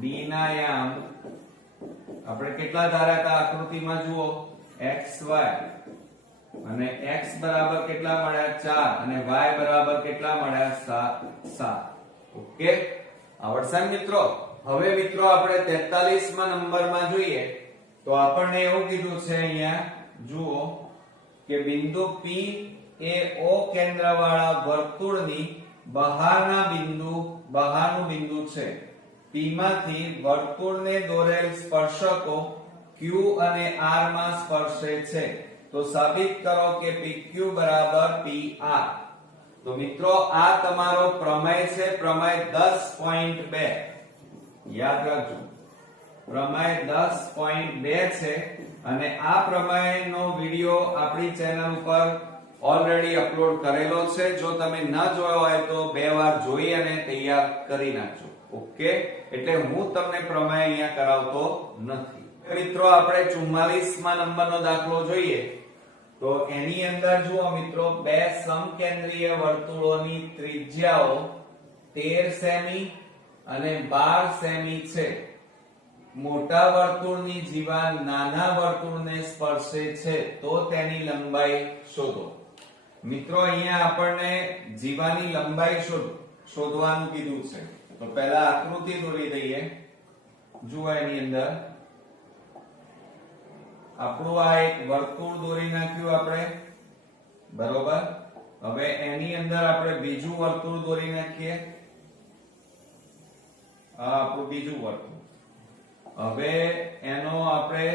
B ના યામ આપણે કેટલા ધાર્યા હતા આકૃતિમાં? જુઓ xy અને x બરાબર કેટલા મળ્યા? 4 અને y બરાબર કેટલા મળ્યા? 7. ઓકે, આવડશે મિત્રો? હવે મિત્રો આપણે 43મા નંબરમાં જોઈએ તો આપણને એવું કીધું છે અહીંયા જુઓ કે બિંદુ P એ O કેન્દ્રવાળા વર્તુળની બહારનું બિંદુ છે. P માંથી વર્તુળને દોરેલ સ્પર્શકો Q અને R માં સ્પર્શે છે. તો સાબિત કરો કે PQ બરાબર PR. તો મિત્રો આ તમારો પ્રમેય છે, પ્રમેય 10.2. યાદ રાખજો, પ્રમેય 10.2 છે અને આ પ્રમેયનો વિડિયો આપણી ચેનલ ઉપર ઓલરેડી અપલોડ કરેલો છે. જો તમે ન જોયો હોય તો 2 વાર જોઈ અને તૈયાર કરી નાખજો. ઓકે, એટલે હું તમને પ્રમેય અહીંયા કરાવતો નથી. મિત્રો આપણે 44મા નંબરનો દાખલો જોઈએ તો એની અંદર જુઓ મિત્રો બે સમકેન્દ્રીય વર્તુળોની ત્રિજ્યાઓ 13 સેમી અને 12 સેમી છે. મોટા વર્તુળની જીવા નાના વર્તુળને સ્પર્શે છે તો તેની લંબાઈ શોધો. મિત્રો અહીંયા આપણને જીવાની લંબાઈ શોધવાનું કીધું છે. તો પહેલા આકૃતિ દોરી દઈએ. જુઓ એની અંદર આપણું આ એક વર્તુળ દોરી નાખ્યું આપણે બરોબર. હવે એની અંદર આપણે બીજું વર્તુળ દોરી નાખીએ. આ આપણું બીજું વર્તુળ. હવે એનો આપણે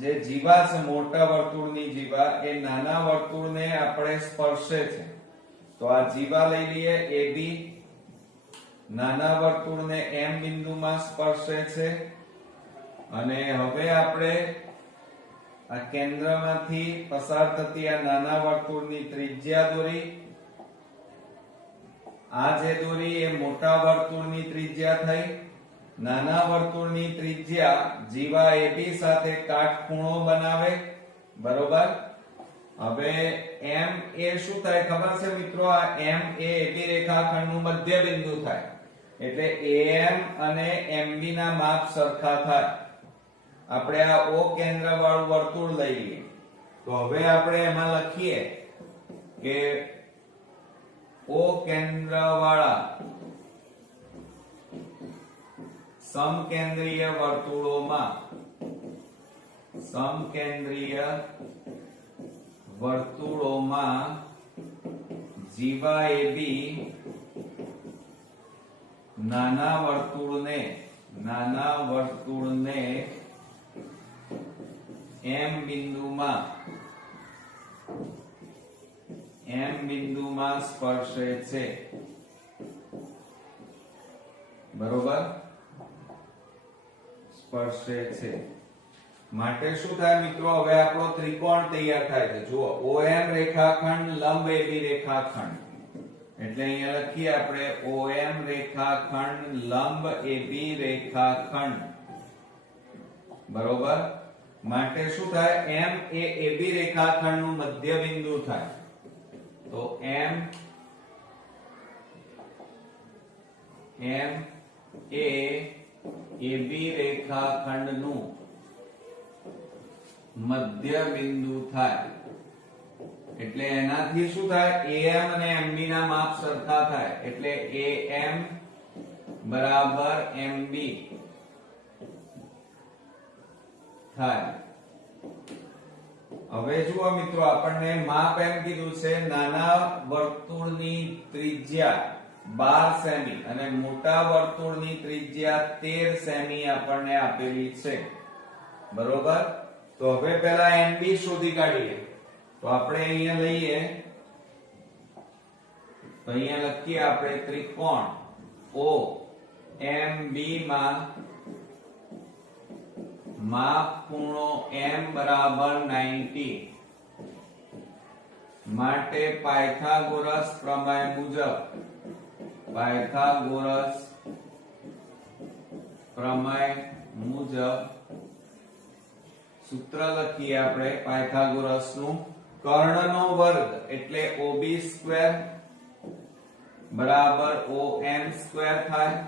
જે જીવા છે મોટા વર્તુળની જીવા એ નાના વર્તુળને આપણે સ્પર્શે છે. તો આ જીવા લઈ લઈએ AB. નાના વર્તુળને M બિંદુમાં સ્પર્શે છે અને હવે આપણે આ કેન્દ્રમાંથી પસાર થતી આ નાના વર્તુળની ત્રિજ્યા દોરી. આ જે દોરી એ મોટા વર્તુળની ત્રિજ્યા થઈ. નાના વર્તુળની ત્રિજ્યા જીવા AB સાથે કાટખૂણો બનાવે. બરોબર. હવે M એ શું થાય ખબર છે મિત્રો? આ M એ AB રેખાખંડનું મધ્ય બિંદુ થાય. એટલે AM અને MB ના માપ સરખા થાય. આપણે આ O કેન્દ્ર વાળું વર્તુળ લઈએ તો હવે આપણે એમાં લખીએ કે O કેન્દ્ર વાળા સમકેન્દ્રીય વર્તુળોમાં જીવા AB નાના વર્તુળને M બિંદુમાં સ્પર્શે છે. બરોબર. સ્પર્શે છે માટે શું થાય મિત્રો? હવે આપણો ત્રિકોણ તૈયાર થાય છે. જુઓ, OM રેખાખંડ લંબ AB રેખાખંડ. એટલે અહીંયા લખીએ આપણે OM રેખાખંડ લંબ AB રેખાખંડ. બરોબર. માટે શું થાય? M એ AB રેખાખંડનું મધ્ય બિંદુ થાય. તો M એ AB રેખાખંડનું મધ્ય બિંદુ થાય. એટલે એનાથી શું થાય? AM અને MB ના માપ સરખા થાય. એટલે AM બરાબર MB થાય. હવે જુઓ મિત્રો, આપણને માપ એમ કીધું છે નાના વર્તુળની ત્રિજ્યા 12 સેમી અને મોટા વર્તુળની ત્રિજ્યા 13 સેમી આપણને આપેલી છે. બરોબર. તો હવે પહેલા MB શોધી કાઢીએ. તો આપણે અહીંયા લઈએ તો અહીંયા લખીએ આપણે ત્રિકોણ OMB માં માપ ખૂણો M બરાબર 90 માટે પાયથાગોરસ પ્રમેય મુજબ સૂત્ર લખીએ આપણે પાયથાગોરસ નું. કર્ણનો વર્ગ એટલે OB² બરાબર OM² થાય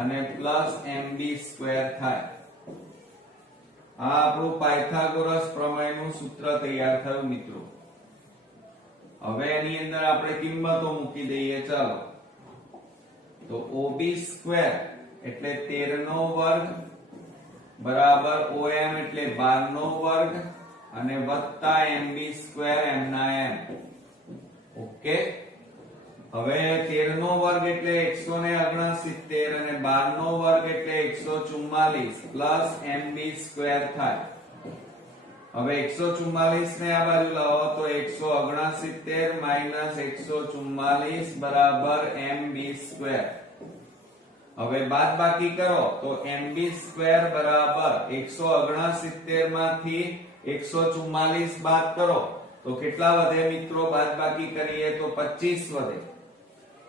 અને પ્લસ MB² થાય. આ આપણું પાયથાગોરસ પ્રમેયનું સૂત્ર તૈયાર થયું મિત્રો. હવે એની અંદર આપણે કિંમતો મૂકી દઈએ. ચાલો, તો OB² એટલે 13 નો વર્ગ બરાબર OM એટલે 12 નો વર્ગ અને વત્તા MB² M ના M. ઓકે. હવે 13 નો વર્ગ એટલે 169 અને 12 નો વર્ગ એટલે 144 પ્લસ MB² થાય. હવે 144 ને આ બાજુ લાવો તો 169 માઈનસ 144 બરાબર MB². હવે બાદબાકી કરો તો MB² બરાબર 169 માંથી 144 બાદ કરો તો કેટલા વધે મિત્રો? બાદબાકી કરીએ તો 25 વધે.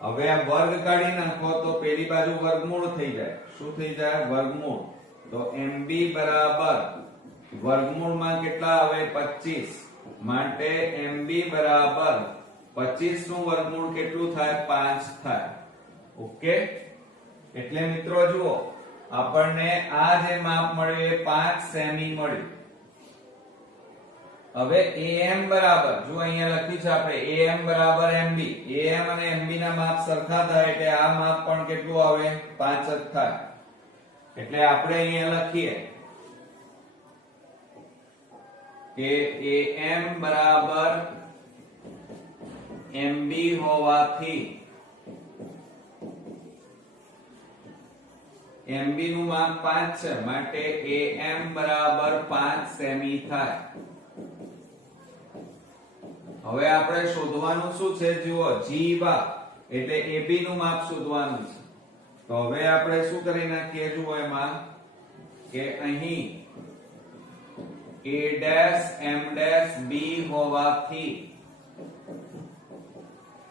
હવે આ વર્ગ કાઢી નાખો તો પેલી બાજુ વર્ગમૂળ થઈ જાય. શું થઈ જાય? વર્ગમૂળ. તો MB બરાબર વર્ગમૂળમાં કેટલા આવે? 25. માટે MB બરાબર 25 નું વર્ગમૂળ કેટલું થાય? 5 થાય. ઓકે. એટલે મિત્રો જુઓ, આપણને આ જે માપ મળ્યું એ 5 સેમી મળ્યું. હવે AM બરાબર, જો અહીંયા લખ્યું છે આપણે AM બરાબર MB. AM અને MB ના માપ સરખા થાય એટલે આ માપ પણ કેટલું આવે? 5 જ થાય. એટલે આપણે અહીંયા લખીએ કે AM બરાબર MB હોવાથી MB નું માપ 5 છે માટે AM બરાબર 5 સેમી થાય. હવે આપણે શોધવાનું શું છે? જુઓ, જીવા એટલે AB નું માપ શોધવાનું છે. તો હવે આપણે શું કરી નાખીએ? જુઓ, એમાં કે અહીં a dash m dash b હોવાથી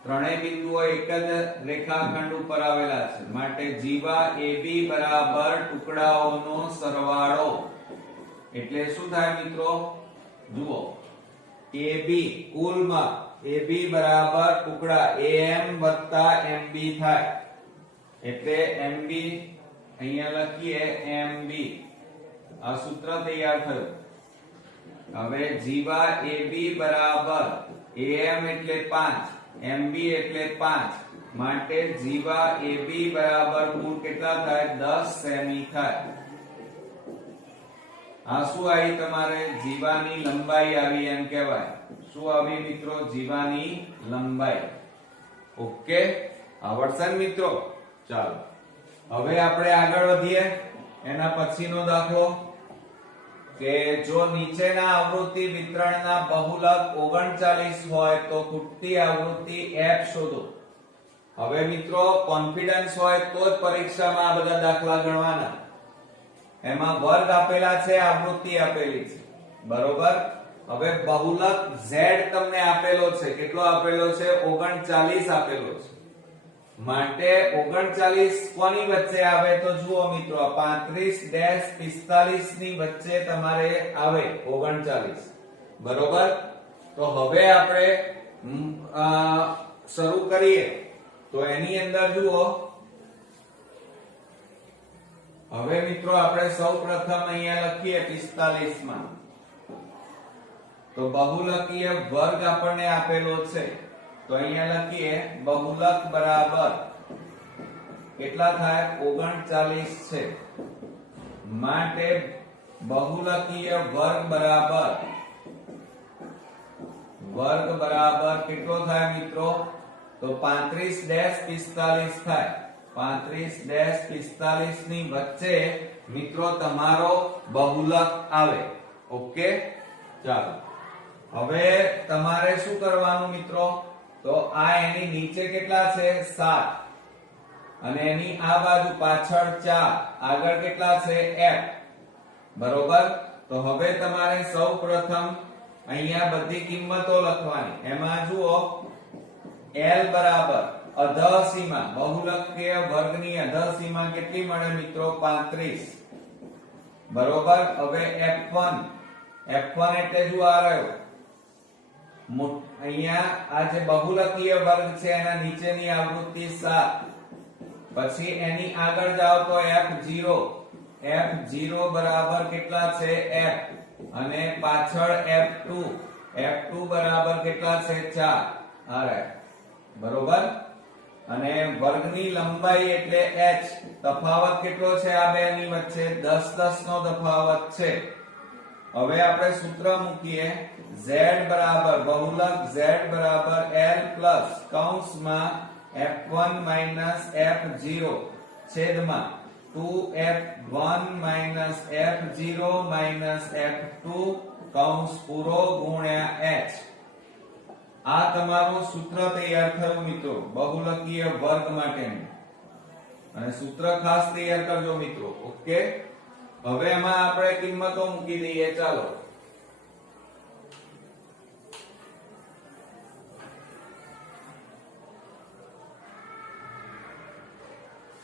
ત્રણેય બિંદુઓ એક જ રેખાખંડ ઉપર આવેલા છે માટે જીવા AB બરાબર ટુકડાઓનો સરવાળો એટલે શું થાય મિત્રો જુઓ AB કુલમાં AB બરાબર ટુકડા AM વત્તા MB થાય એટલે MB અહીંયા લખીએ MB આ સૂત્ર તૈયાર થયું હવે જીવા AB બરાબર AM એટલે 5 MB એટલે 5 માટે જીવા AB બરાબર કુલ કેટલા થાય 10 સેમી થાય આ શું આવી તમારે જીવાની લંબાઈ આવી એમ કહેવાય શું આવી મિત્રો જીવાની લંબાઈ ઓકે આવડશે ને મિત્રો ચાલો હવે આપણે આગળ વધીએ એના પછીનો દાખલો કે જો નીચેના આવૃત્તિ વિતરણના બહુલક 39 હોય તો ખૂટતી આવૃત્તિ f શોધો હવે મિત્રો કોન્ફિડન્સ હોય તો જ પરીક્ષામાં આ બધા દાખલા ગણવાના એમાં વર્ગ આપેલા છે આવૃત્તિ આપેલી છે બરોબર હવે બહુલક z તમને આપેલો છે કેટલો આપેલો છે 39 આપેલો છે માટે 39 કોની વચ્ચે આવે તો જુઓ મિત્રો 35-45 ની વચ્ચે તમારે આવે 39 બરોબર તો હવે આપણે શરૂ કરીએ તો એની અંદર જુઓ હવે મિત્રો આપણે સૌપ્રથમ અહીંયા લખીએ 45 માં તો બહુલકીય વર્ગ આપણને આપેલો છે તો અહીંયા લખીએ બહુલક બરાબર કેટલા થાય 39 છે માટે બહુલકીય વર્ગ બરાબર કેટલો થાય મિત્રો તો 35-45 થાય 35-45 ની વચ્ચે મિત્રો તમારો બહુલક આવે ઓકે ચાલો હવે તમારે શું કરવાનું મિત્રો તો આ એની નીચે કેટલા છે 7 અને એની આ બાજુ પાછળ 4 આગળ કેટલા છે f બરોબર તો હવે તમારે સૌપ્રથમ અહીંયા બધી કિંમતો લખવાની એમાં જુઓ l બરાબર અધસીમા બહુલકીય વર્ગની અધસીમા કેટલી મળે મિત્રો 35 બરોબર હવે f1 એટલે જો આ રહ્યો અહીંયા આ જે બહુલકીય વર્ગ છે એના નીચેની આવૃત્તિ 7 પછી એની આગળ જાઓ તો f0 બરાબર કેટલા છે f અને પાછળ f2 બરાબર કેટલા છે 4 આરાય બરોબર અને વર્ગની લંબાઈ એટલે h તફાવત કેટલો છે આ બેની વચ્ચે 10 નો તફાવત છે હવે આપણે સૂત્ર મૂકીએ z બરાબર બહુલક z બરાબર l પ્લસ કૌંસમાં f1 f0 છેદમાં 2f1 f0 f2 કૌંસ પૂરો ગુણ્યા h આ તમારું સૂત્ર તૈયાર થયું મિત્રો બહુલકીય વર્ગ માટેનું અને સૂત્ર ખાસ તૈયાર કરજો મિત્રો ઓકે હવે એમાં આપણે કિંમતો મૂકી દઈએ ચાલો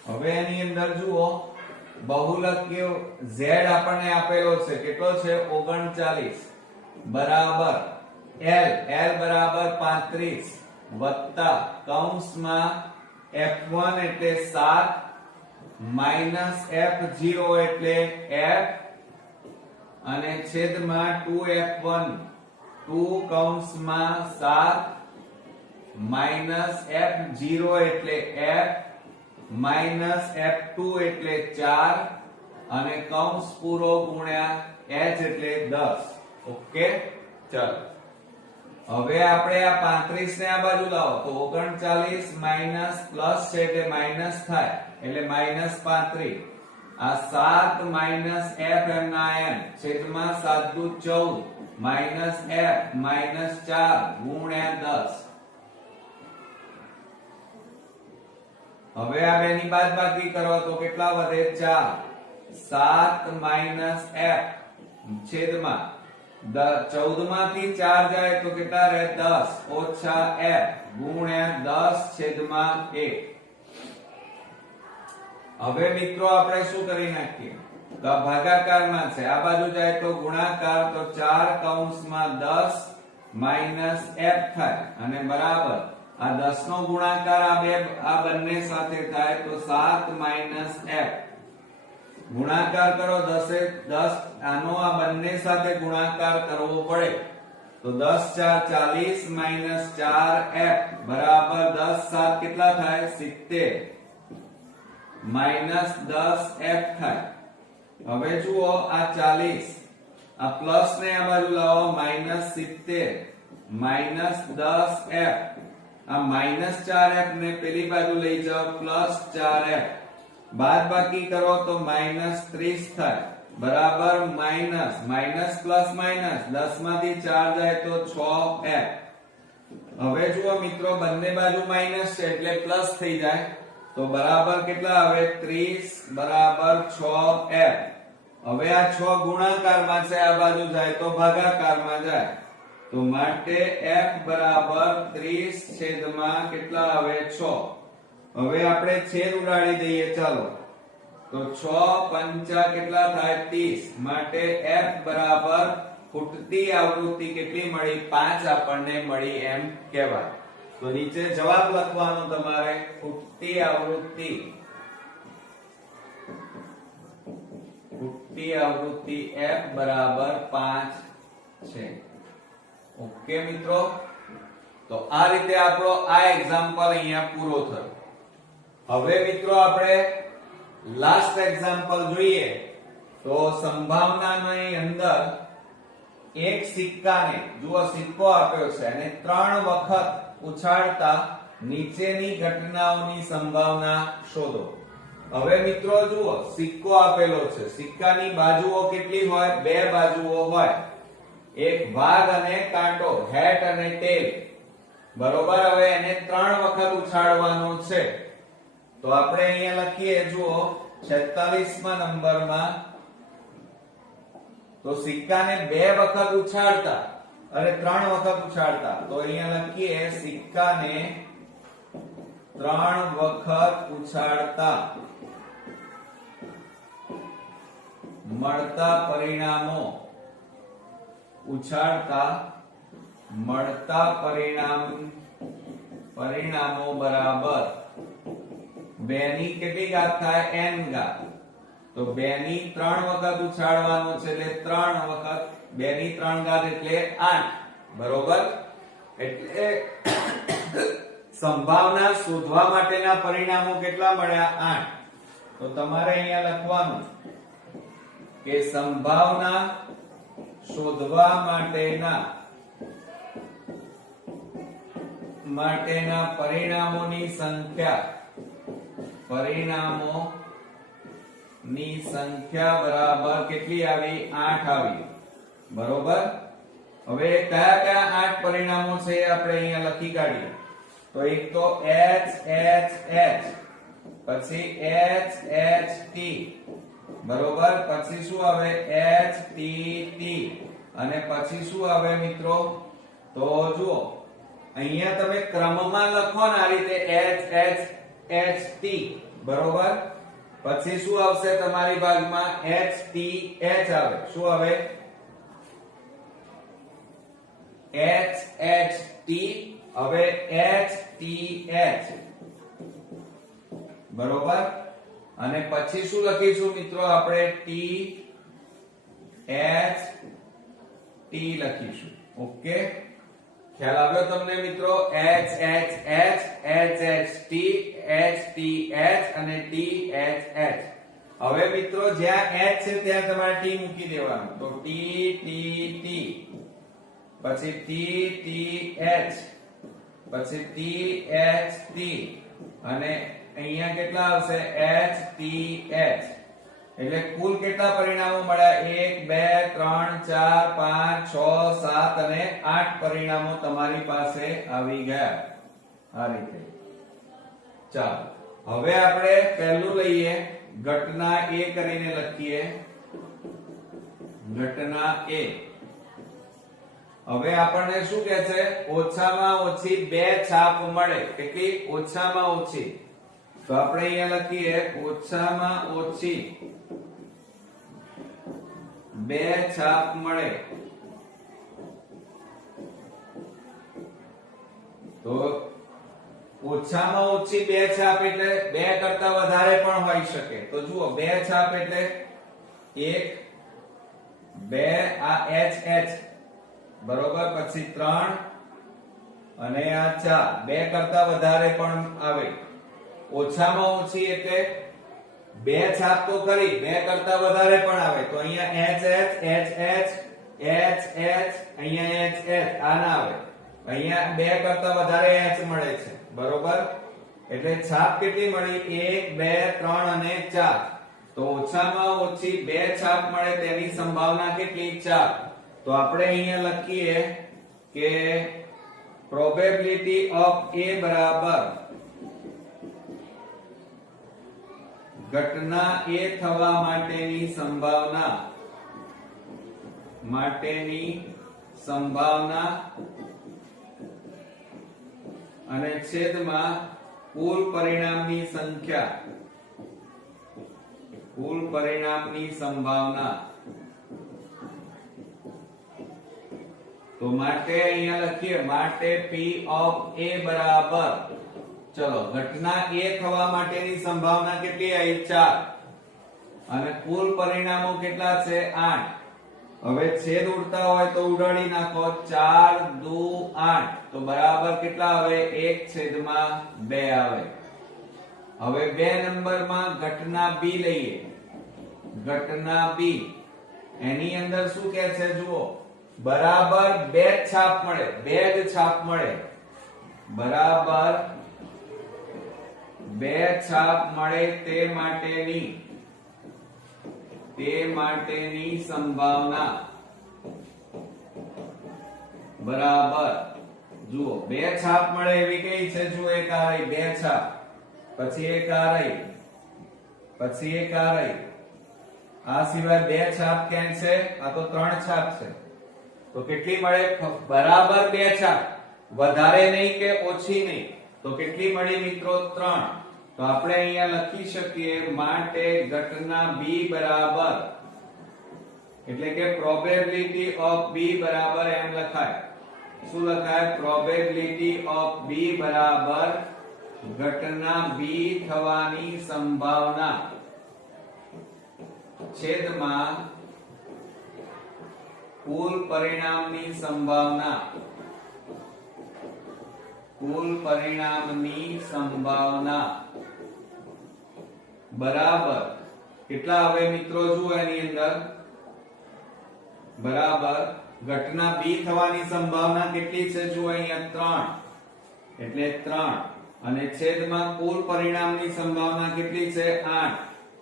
હવે એની અંદર જુઓ બહુલકીય z આપણને આપેલો છે કેટલો છે 39 બરાબર l બરાબર 35 વત્તા કૌંસમાં f1 એટલે 7 માઈનસ f0 એટલે f અને છેદમાં 2f1 2 કૌંસમાં 7 માઈનસ f0 એટલે f માઈનસ f2 એટલે 4 અને કૌંસ પૂરો ગુણ્યા h એટલે 10 ઓકે ચાલો હવે આપણે આ 35 ને આ બાજુ લાવો તો 39 માઈનસ પ્લસ છે એટલે માઈનસ થાય એટલે માઈનસ 35 આ 7 માઈનસ f m ના m છેદમાં 7 દુ 14 માઈનસ f માઈનસ 4 ગુણ્યા 10 હવે આ બેની બાદબાકી કરો તો કેટલા વધે 4 7 માઇનસ f છેદમાં 14 માંથી 4 જાય તો કેટલા રહે 10 ઓછા f ગુણ્યા 10 છેદમાં 1. હવે મિત્રો આપણે શું કરી નાખીએ તો આ ભાગાકારમાં છે, આ બાજુ જાય તો ગુણાકાર, તો 4 કૌંસમાં 10 માઇનસ f થાય અને બરાબર આ 10 નો ગુણાકાર આ બંને સાથે થાય તો 7 માઇનસ f. ગુણાકાર કરો 10 આનો આ બંને સાથે ગુણાકાર કરવો પડે તો 10 4 40 માઇનસ 4f બરાબર 10 7 કેટલા થાય 70 માઇનસ 10f થાય. હવે જુઓ આ 40 આ પ્લસ ને આ બાજુ લાવો માઇનસ 70 માઇનસ 10f, આ માઇનસ 4f ને પેલી બાજુ લઈ જાઓ પ્લસ 4f, બાદ બાકી કરો તો માઇનસ 30 થાય બરાબર માઇનસ માઇનસ પ્લસ માઇનસ 10 માંથી 4 જાય તો 6f. હવે જુઓ મિત્રો બંને બાજુ માઇનસ છે એટલે પ્લસ થઈ જાય તો બરાબર કેટલા આવે 30 બરાબર 6f. હવે આ 6 ગુણાકારમાં છે, આ બાજુ જાય તો ભાગાકારમાં જાય તો માટે f બરાબર 30 છેદમાં કેટલા આવે 6. હવે આપણે છેદ ઉડાડી દઈએ ચાલો તો 6 પંચા કેટલા થાય 30 માટે f બરાબર ફૂટતી આવૃત્તિ કેટલી મળી 5 આપણને મળી એમ કહેવાય. તો નીચે જવાબ લખવાનો તમારે ફૂટતી આવૃત્તિ f બરાબર 5 છે. ઓકે મિત્રો, તો આ રીતે આપણો આ એક્ઝામ્પલ અહીંયા પૂરો થયો. હવે મિત્રો આપણે લાસ્ટ એક્ઝામ્પલ જોઈએ તો સંભાવનાની અંદર એક સિક્કાને જુઓ સિક્કો આપ્યો છે અને 3 વખત ઉછાળતા નીચેની ઘટનાઓની સંભાવના શોધો. હવે મિત્રો જુઓ સિક્કો આપેલો છે, સિક્કાની બાજુઓ કેટલી હોય 2 બાજુઓ હોય, એક ભાગ અને કાંટો હેટ અને ટેલ બરોબર. હવે એને 3 વખત ઉછાળવાનો છે તો આપણે અહીંયા લખીએ જુઓ 46મા નંબરમાં તો સિક્કાને 2 વખત ઉછાળતા અને 3 વખત ઉછાળતા તો અહીંયા લખીએ સિક્કાને 3 વખત ઉછાળતા મળતા પરિણામો પરિણામો બરાબર 2 ની કેટલી ઘાત થાય n ઘાત. તો 2 ની 3 વખત ઉછાળવાનું છે એટલે 3 વખત 2 ની 3 ઘાત એટલે 8 બરોબર. એટલે સંભાવના શોધવા માટેના પરિણામો કેટલા મળ્યા 8. તો તમારે અહીંયા લખવાનું કે સંભાવના શોધવા માટેના પરિણામોની સંખ્યા બરાબર કેટલી આવી 8 આવી બરોબર. હવે કયા કયા 8 પરિણામો છે આપણે અહીંયા લખી કાઢીએ તો એક તો h h h, પછી h h t બરોબર, પછી શું આવે h t t અને પછી શું આવે મિત્રો તો જુઓ અહીંયા તમે ક્રમમાં લખો ને આ રીતે h h h t બરોબર. પછી શું આવશે તમારી ભાગમાં h t h આવે, શું આવે h h t. હવે h t h બરોબર અને પછી શું લખીશું મિત્રો આપણે t h t લખીશું. ઓકે, ખ્યાલ આવ્યો તમને મિત્રો? h h h h h t h t h અને t h h. હવે મિત્રો જ્યાં h છે ત્યાં તમારે t મૂકી દેવાનું તો t t t, પછી t t h, પછી t h t અને અહીંયા કેટલા આવશે h t h. એટલે કુલ કેટલા પરિણામો મળ્યા 1 2 3 4 5 6 7 અને 8 પરિણામો તમારી પાસે આવી ગયા આ રીતે. ચાલો હવે આપણે પહેલું લઈએ ઘટના A કરીને લખીએ, ઘટના A. હવે આપણને શું કહે છે? ઓછામાં ઓછી 2 છાપ મળે. કેટલી? ઓછામાં ઓછી. તો આપણે અહીંયા લખીએ ઓછામાં ઓછી 2 છાપ મળે. તો ઓછામાં ઓછી 2 છાપ એટલે 2 કરતા વધારે પણ હોઈ શકે. તો જુઓ 2 છાપ એટલે 1 2 આ H બરોબર, પછી 3 અને આ 4. 2 કરતા વધારે પણ આવે. ઓછામાં ઓછી એટલે 2 છાપ તો કરી, 2 કરતા વધારે પણ આવે. તો અહીંયા H અહીંયા H આ ના આવે. અહીંયા 2 કરતા વધારે H મળે છે બરોબર. એટલે છાપ કેટલી મળી? 1 2 3 અને 4. તો ઓછામાં ઓછી 2 છાપ મળે તેની સંભાવના કેટલી? 4. તો આપણે અહીંયા લખીએ કે પ્રોબેબિલિટી ઓફ A બરાબર ઘટના A થવા માટેની સંભાવના અને છેદમાં કુલ પરિણામની સંભાવના. તો માટે અહીંયા લખીએ માટે P of A બરાબર, ચલો ઘટના A થવા માટેની સંભાવના કેટલી આવી? 4 અને કુલ પરિણામો કેટલા છે? 8. હવે છેદ ઉડતા હોય તો ઉડાડી નાખો. 4 દુ 8 તો બરાબર કેટલા આવે? 1/2 આવે. હવે 2 નંબરમાં ઘટના B લઈએ. ઘટના B એની અંદર શું કહે છે? જુઓ બરાબર 2 છાપ મળે, 2 જ છાપ મળે. બરાબર 2 છાપ મળે તે માટેની સંભાવના બરાબર. જુઓ 2 છાપ મળે એવી કઈ છે? જુઓ એક આ રહી 2 છાપ, પછી એક આ રહી, પછી એક આ રહી. આ સિવાય 2 છાપ ક્યાં છે? આ તો 3 છાપ છે. તો કેટલી મળે? બરાબર 2 છાપ, વધારે નહીં કે ઓછી નહીં. તો કેટલી મળી મિત્રો? 3. તો આપણે અહીંયા લખી શકીએ માટે ઘટના B બરાબર, એટલે કે પ્રોબેબિલિટી ઓફ B બરાબર એમ લખાય. શું લખાય? પ્રોબેબિલિટી ઓફ B બરાબર ઘટના B થવાની સંભાવના છેદમાં કુલ પરિણામની સંભાવના બરાબર કેટલા આવે મિત્રો? જુઓ એની અંદર બરાબર ઘટના B થવાની સંભાવના કેટલી છે? જુઓ અહીંયા 3 એટલે 3 અને છેદમાં કુલ પરિણામની સંભાવના કેટલી છે? 8.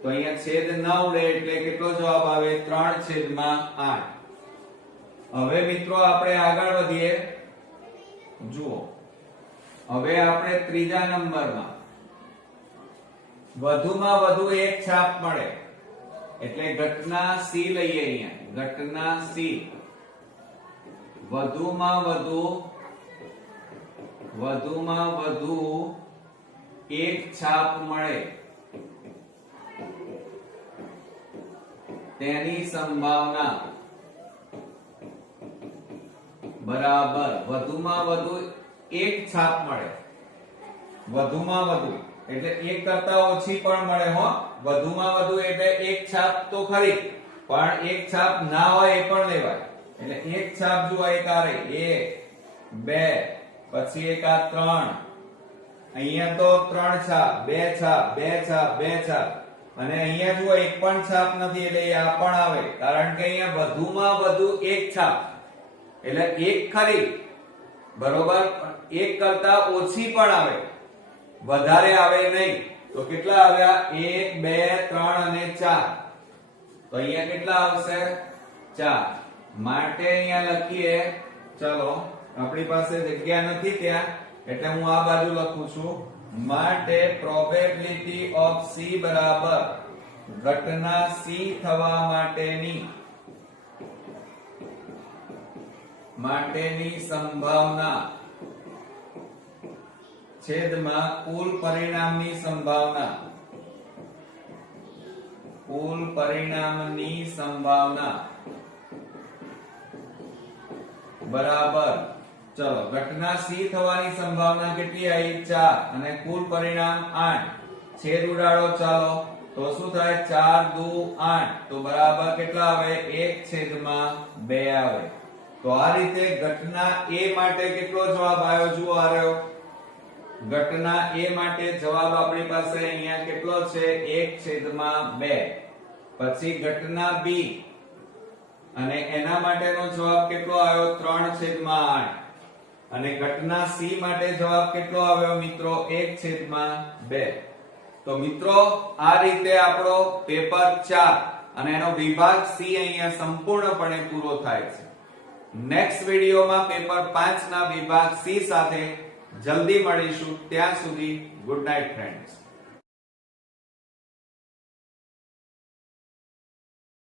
તો અહીંયા છેદ ન ઉડે એટલે કેટલો જવાબ આવે? 3/8. હવે મિત્રો આપણે આગળ વધીએ. જુઓ હવે આપણે ત્રીજા નંબરમાં વધુમાં વધુ 1 છાપ મળે એટલે ઘટના C લઈએ. અહીંયા ઘટના C વધુમાં વધુ 1 છાપ મળે તેની સંભાવના બરાબર. વધુમાં વધુ 1 છાપ મળે, વધુમાં વધુ એટલે 1 કરતા ઓછી પણ મળે હો. વધુમાં વધુ એટલે 1 છાપ તો ખરી, પણ 1 છાપ ના હોય એ પણ લેવાય. એટલે 1 છાપ જુઓ એક આ રહી 1 2 પછી એક આ 3. અહીંયા તો 3 છાપ, 2 છાપ, 2 છાપ, 2 છાપ અને અહીંયા જુઓ એક પણ છાપ નથી એટલે આ પણ આવે, કારણ કે અહીંયા વધુમાં વધુ 1 છાપ એટલે 1 ખરી બરોબર, 1 કરતા ઓછી પણ આવે, વધારે આવે નહીં. તો કેટલા આવ્યા? 1 2 3 અને 4. તો અહીંયા કેટલા આવશે? 4. માટે અહીંયા લખીએ, ચલો આપણી પાસે જગ્યા નથી ત્યાં એટલે હું આ બાજુ લખું છું. માટે પ્રોબેબિલિટી ઓફ C બરાબર ઘટના સી થવા માટેની સંભાવના છેદમાં કુલ પરિણામની સંભાવના બરાબર. ચલો, ઘટના સી થવાની સંભાવના કેટલી આવી? 4 અને કુલ પરિણામ 8. છેદ ઉડાડો ચાલો, તો શું થાય? 4 દુ 8, તો બરાબર કેટલા આવે? 1/2 આવે. તો આ રીતે ઘટના એ માટે કેટલો જવાબ આવ્યો? જુઓ આ રહ્યો ઘટના એ માટે જવાબ આપણી પાસે અહીંયા કેટલો છે? 1/2. પછી ઘટના બી અને એના માટેનો જવાબ કેટલો આવ્યો? 3/8. અને ઘટના સી માટે જવાબ કેટલો આવ્યો મિત્રો? 1/2. તો મિત્રો આ રીતે આપણો પેપર 4 અને એનો વિભાગ સી અહીંયા સંપૂર્ણપણે પૂરો થાય છે. નેક્સ્ટ વિડિયોમાં પેપર 5 ના વિભાગ સી સાથે જલ્દી મળીશું. ત્યાં સુધી ગુડ નાઇટ ફ્રેન્ડ્સ.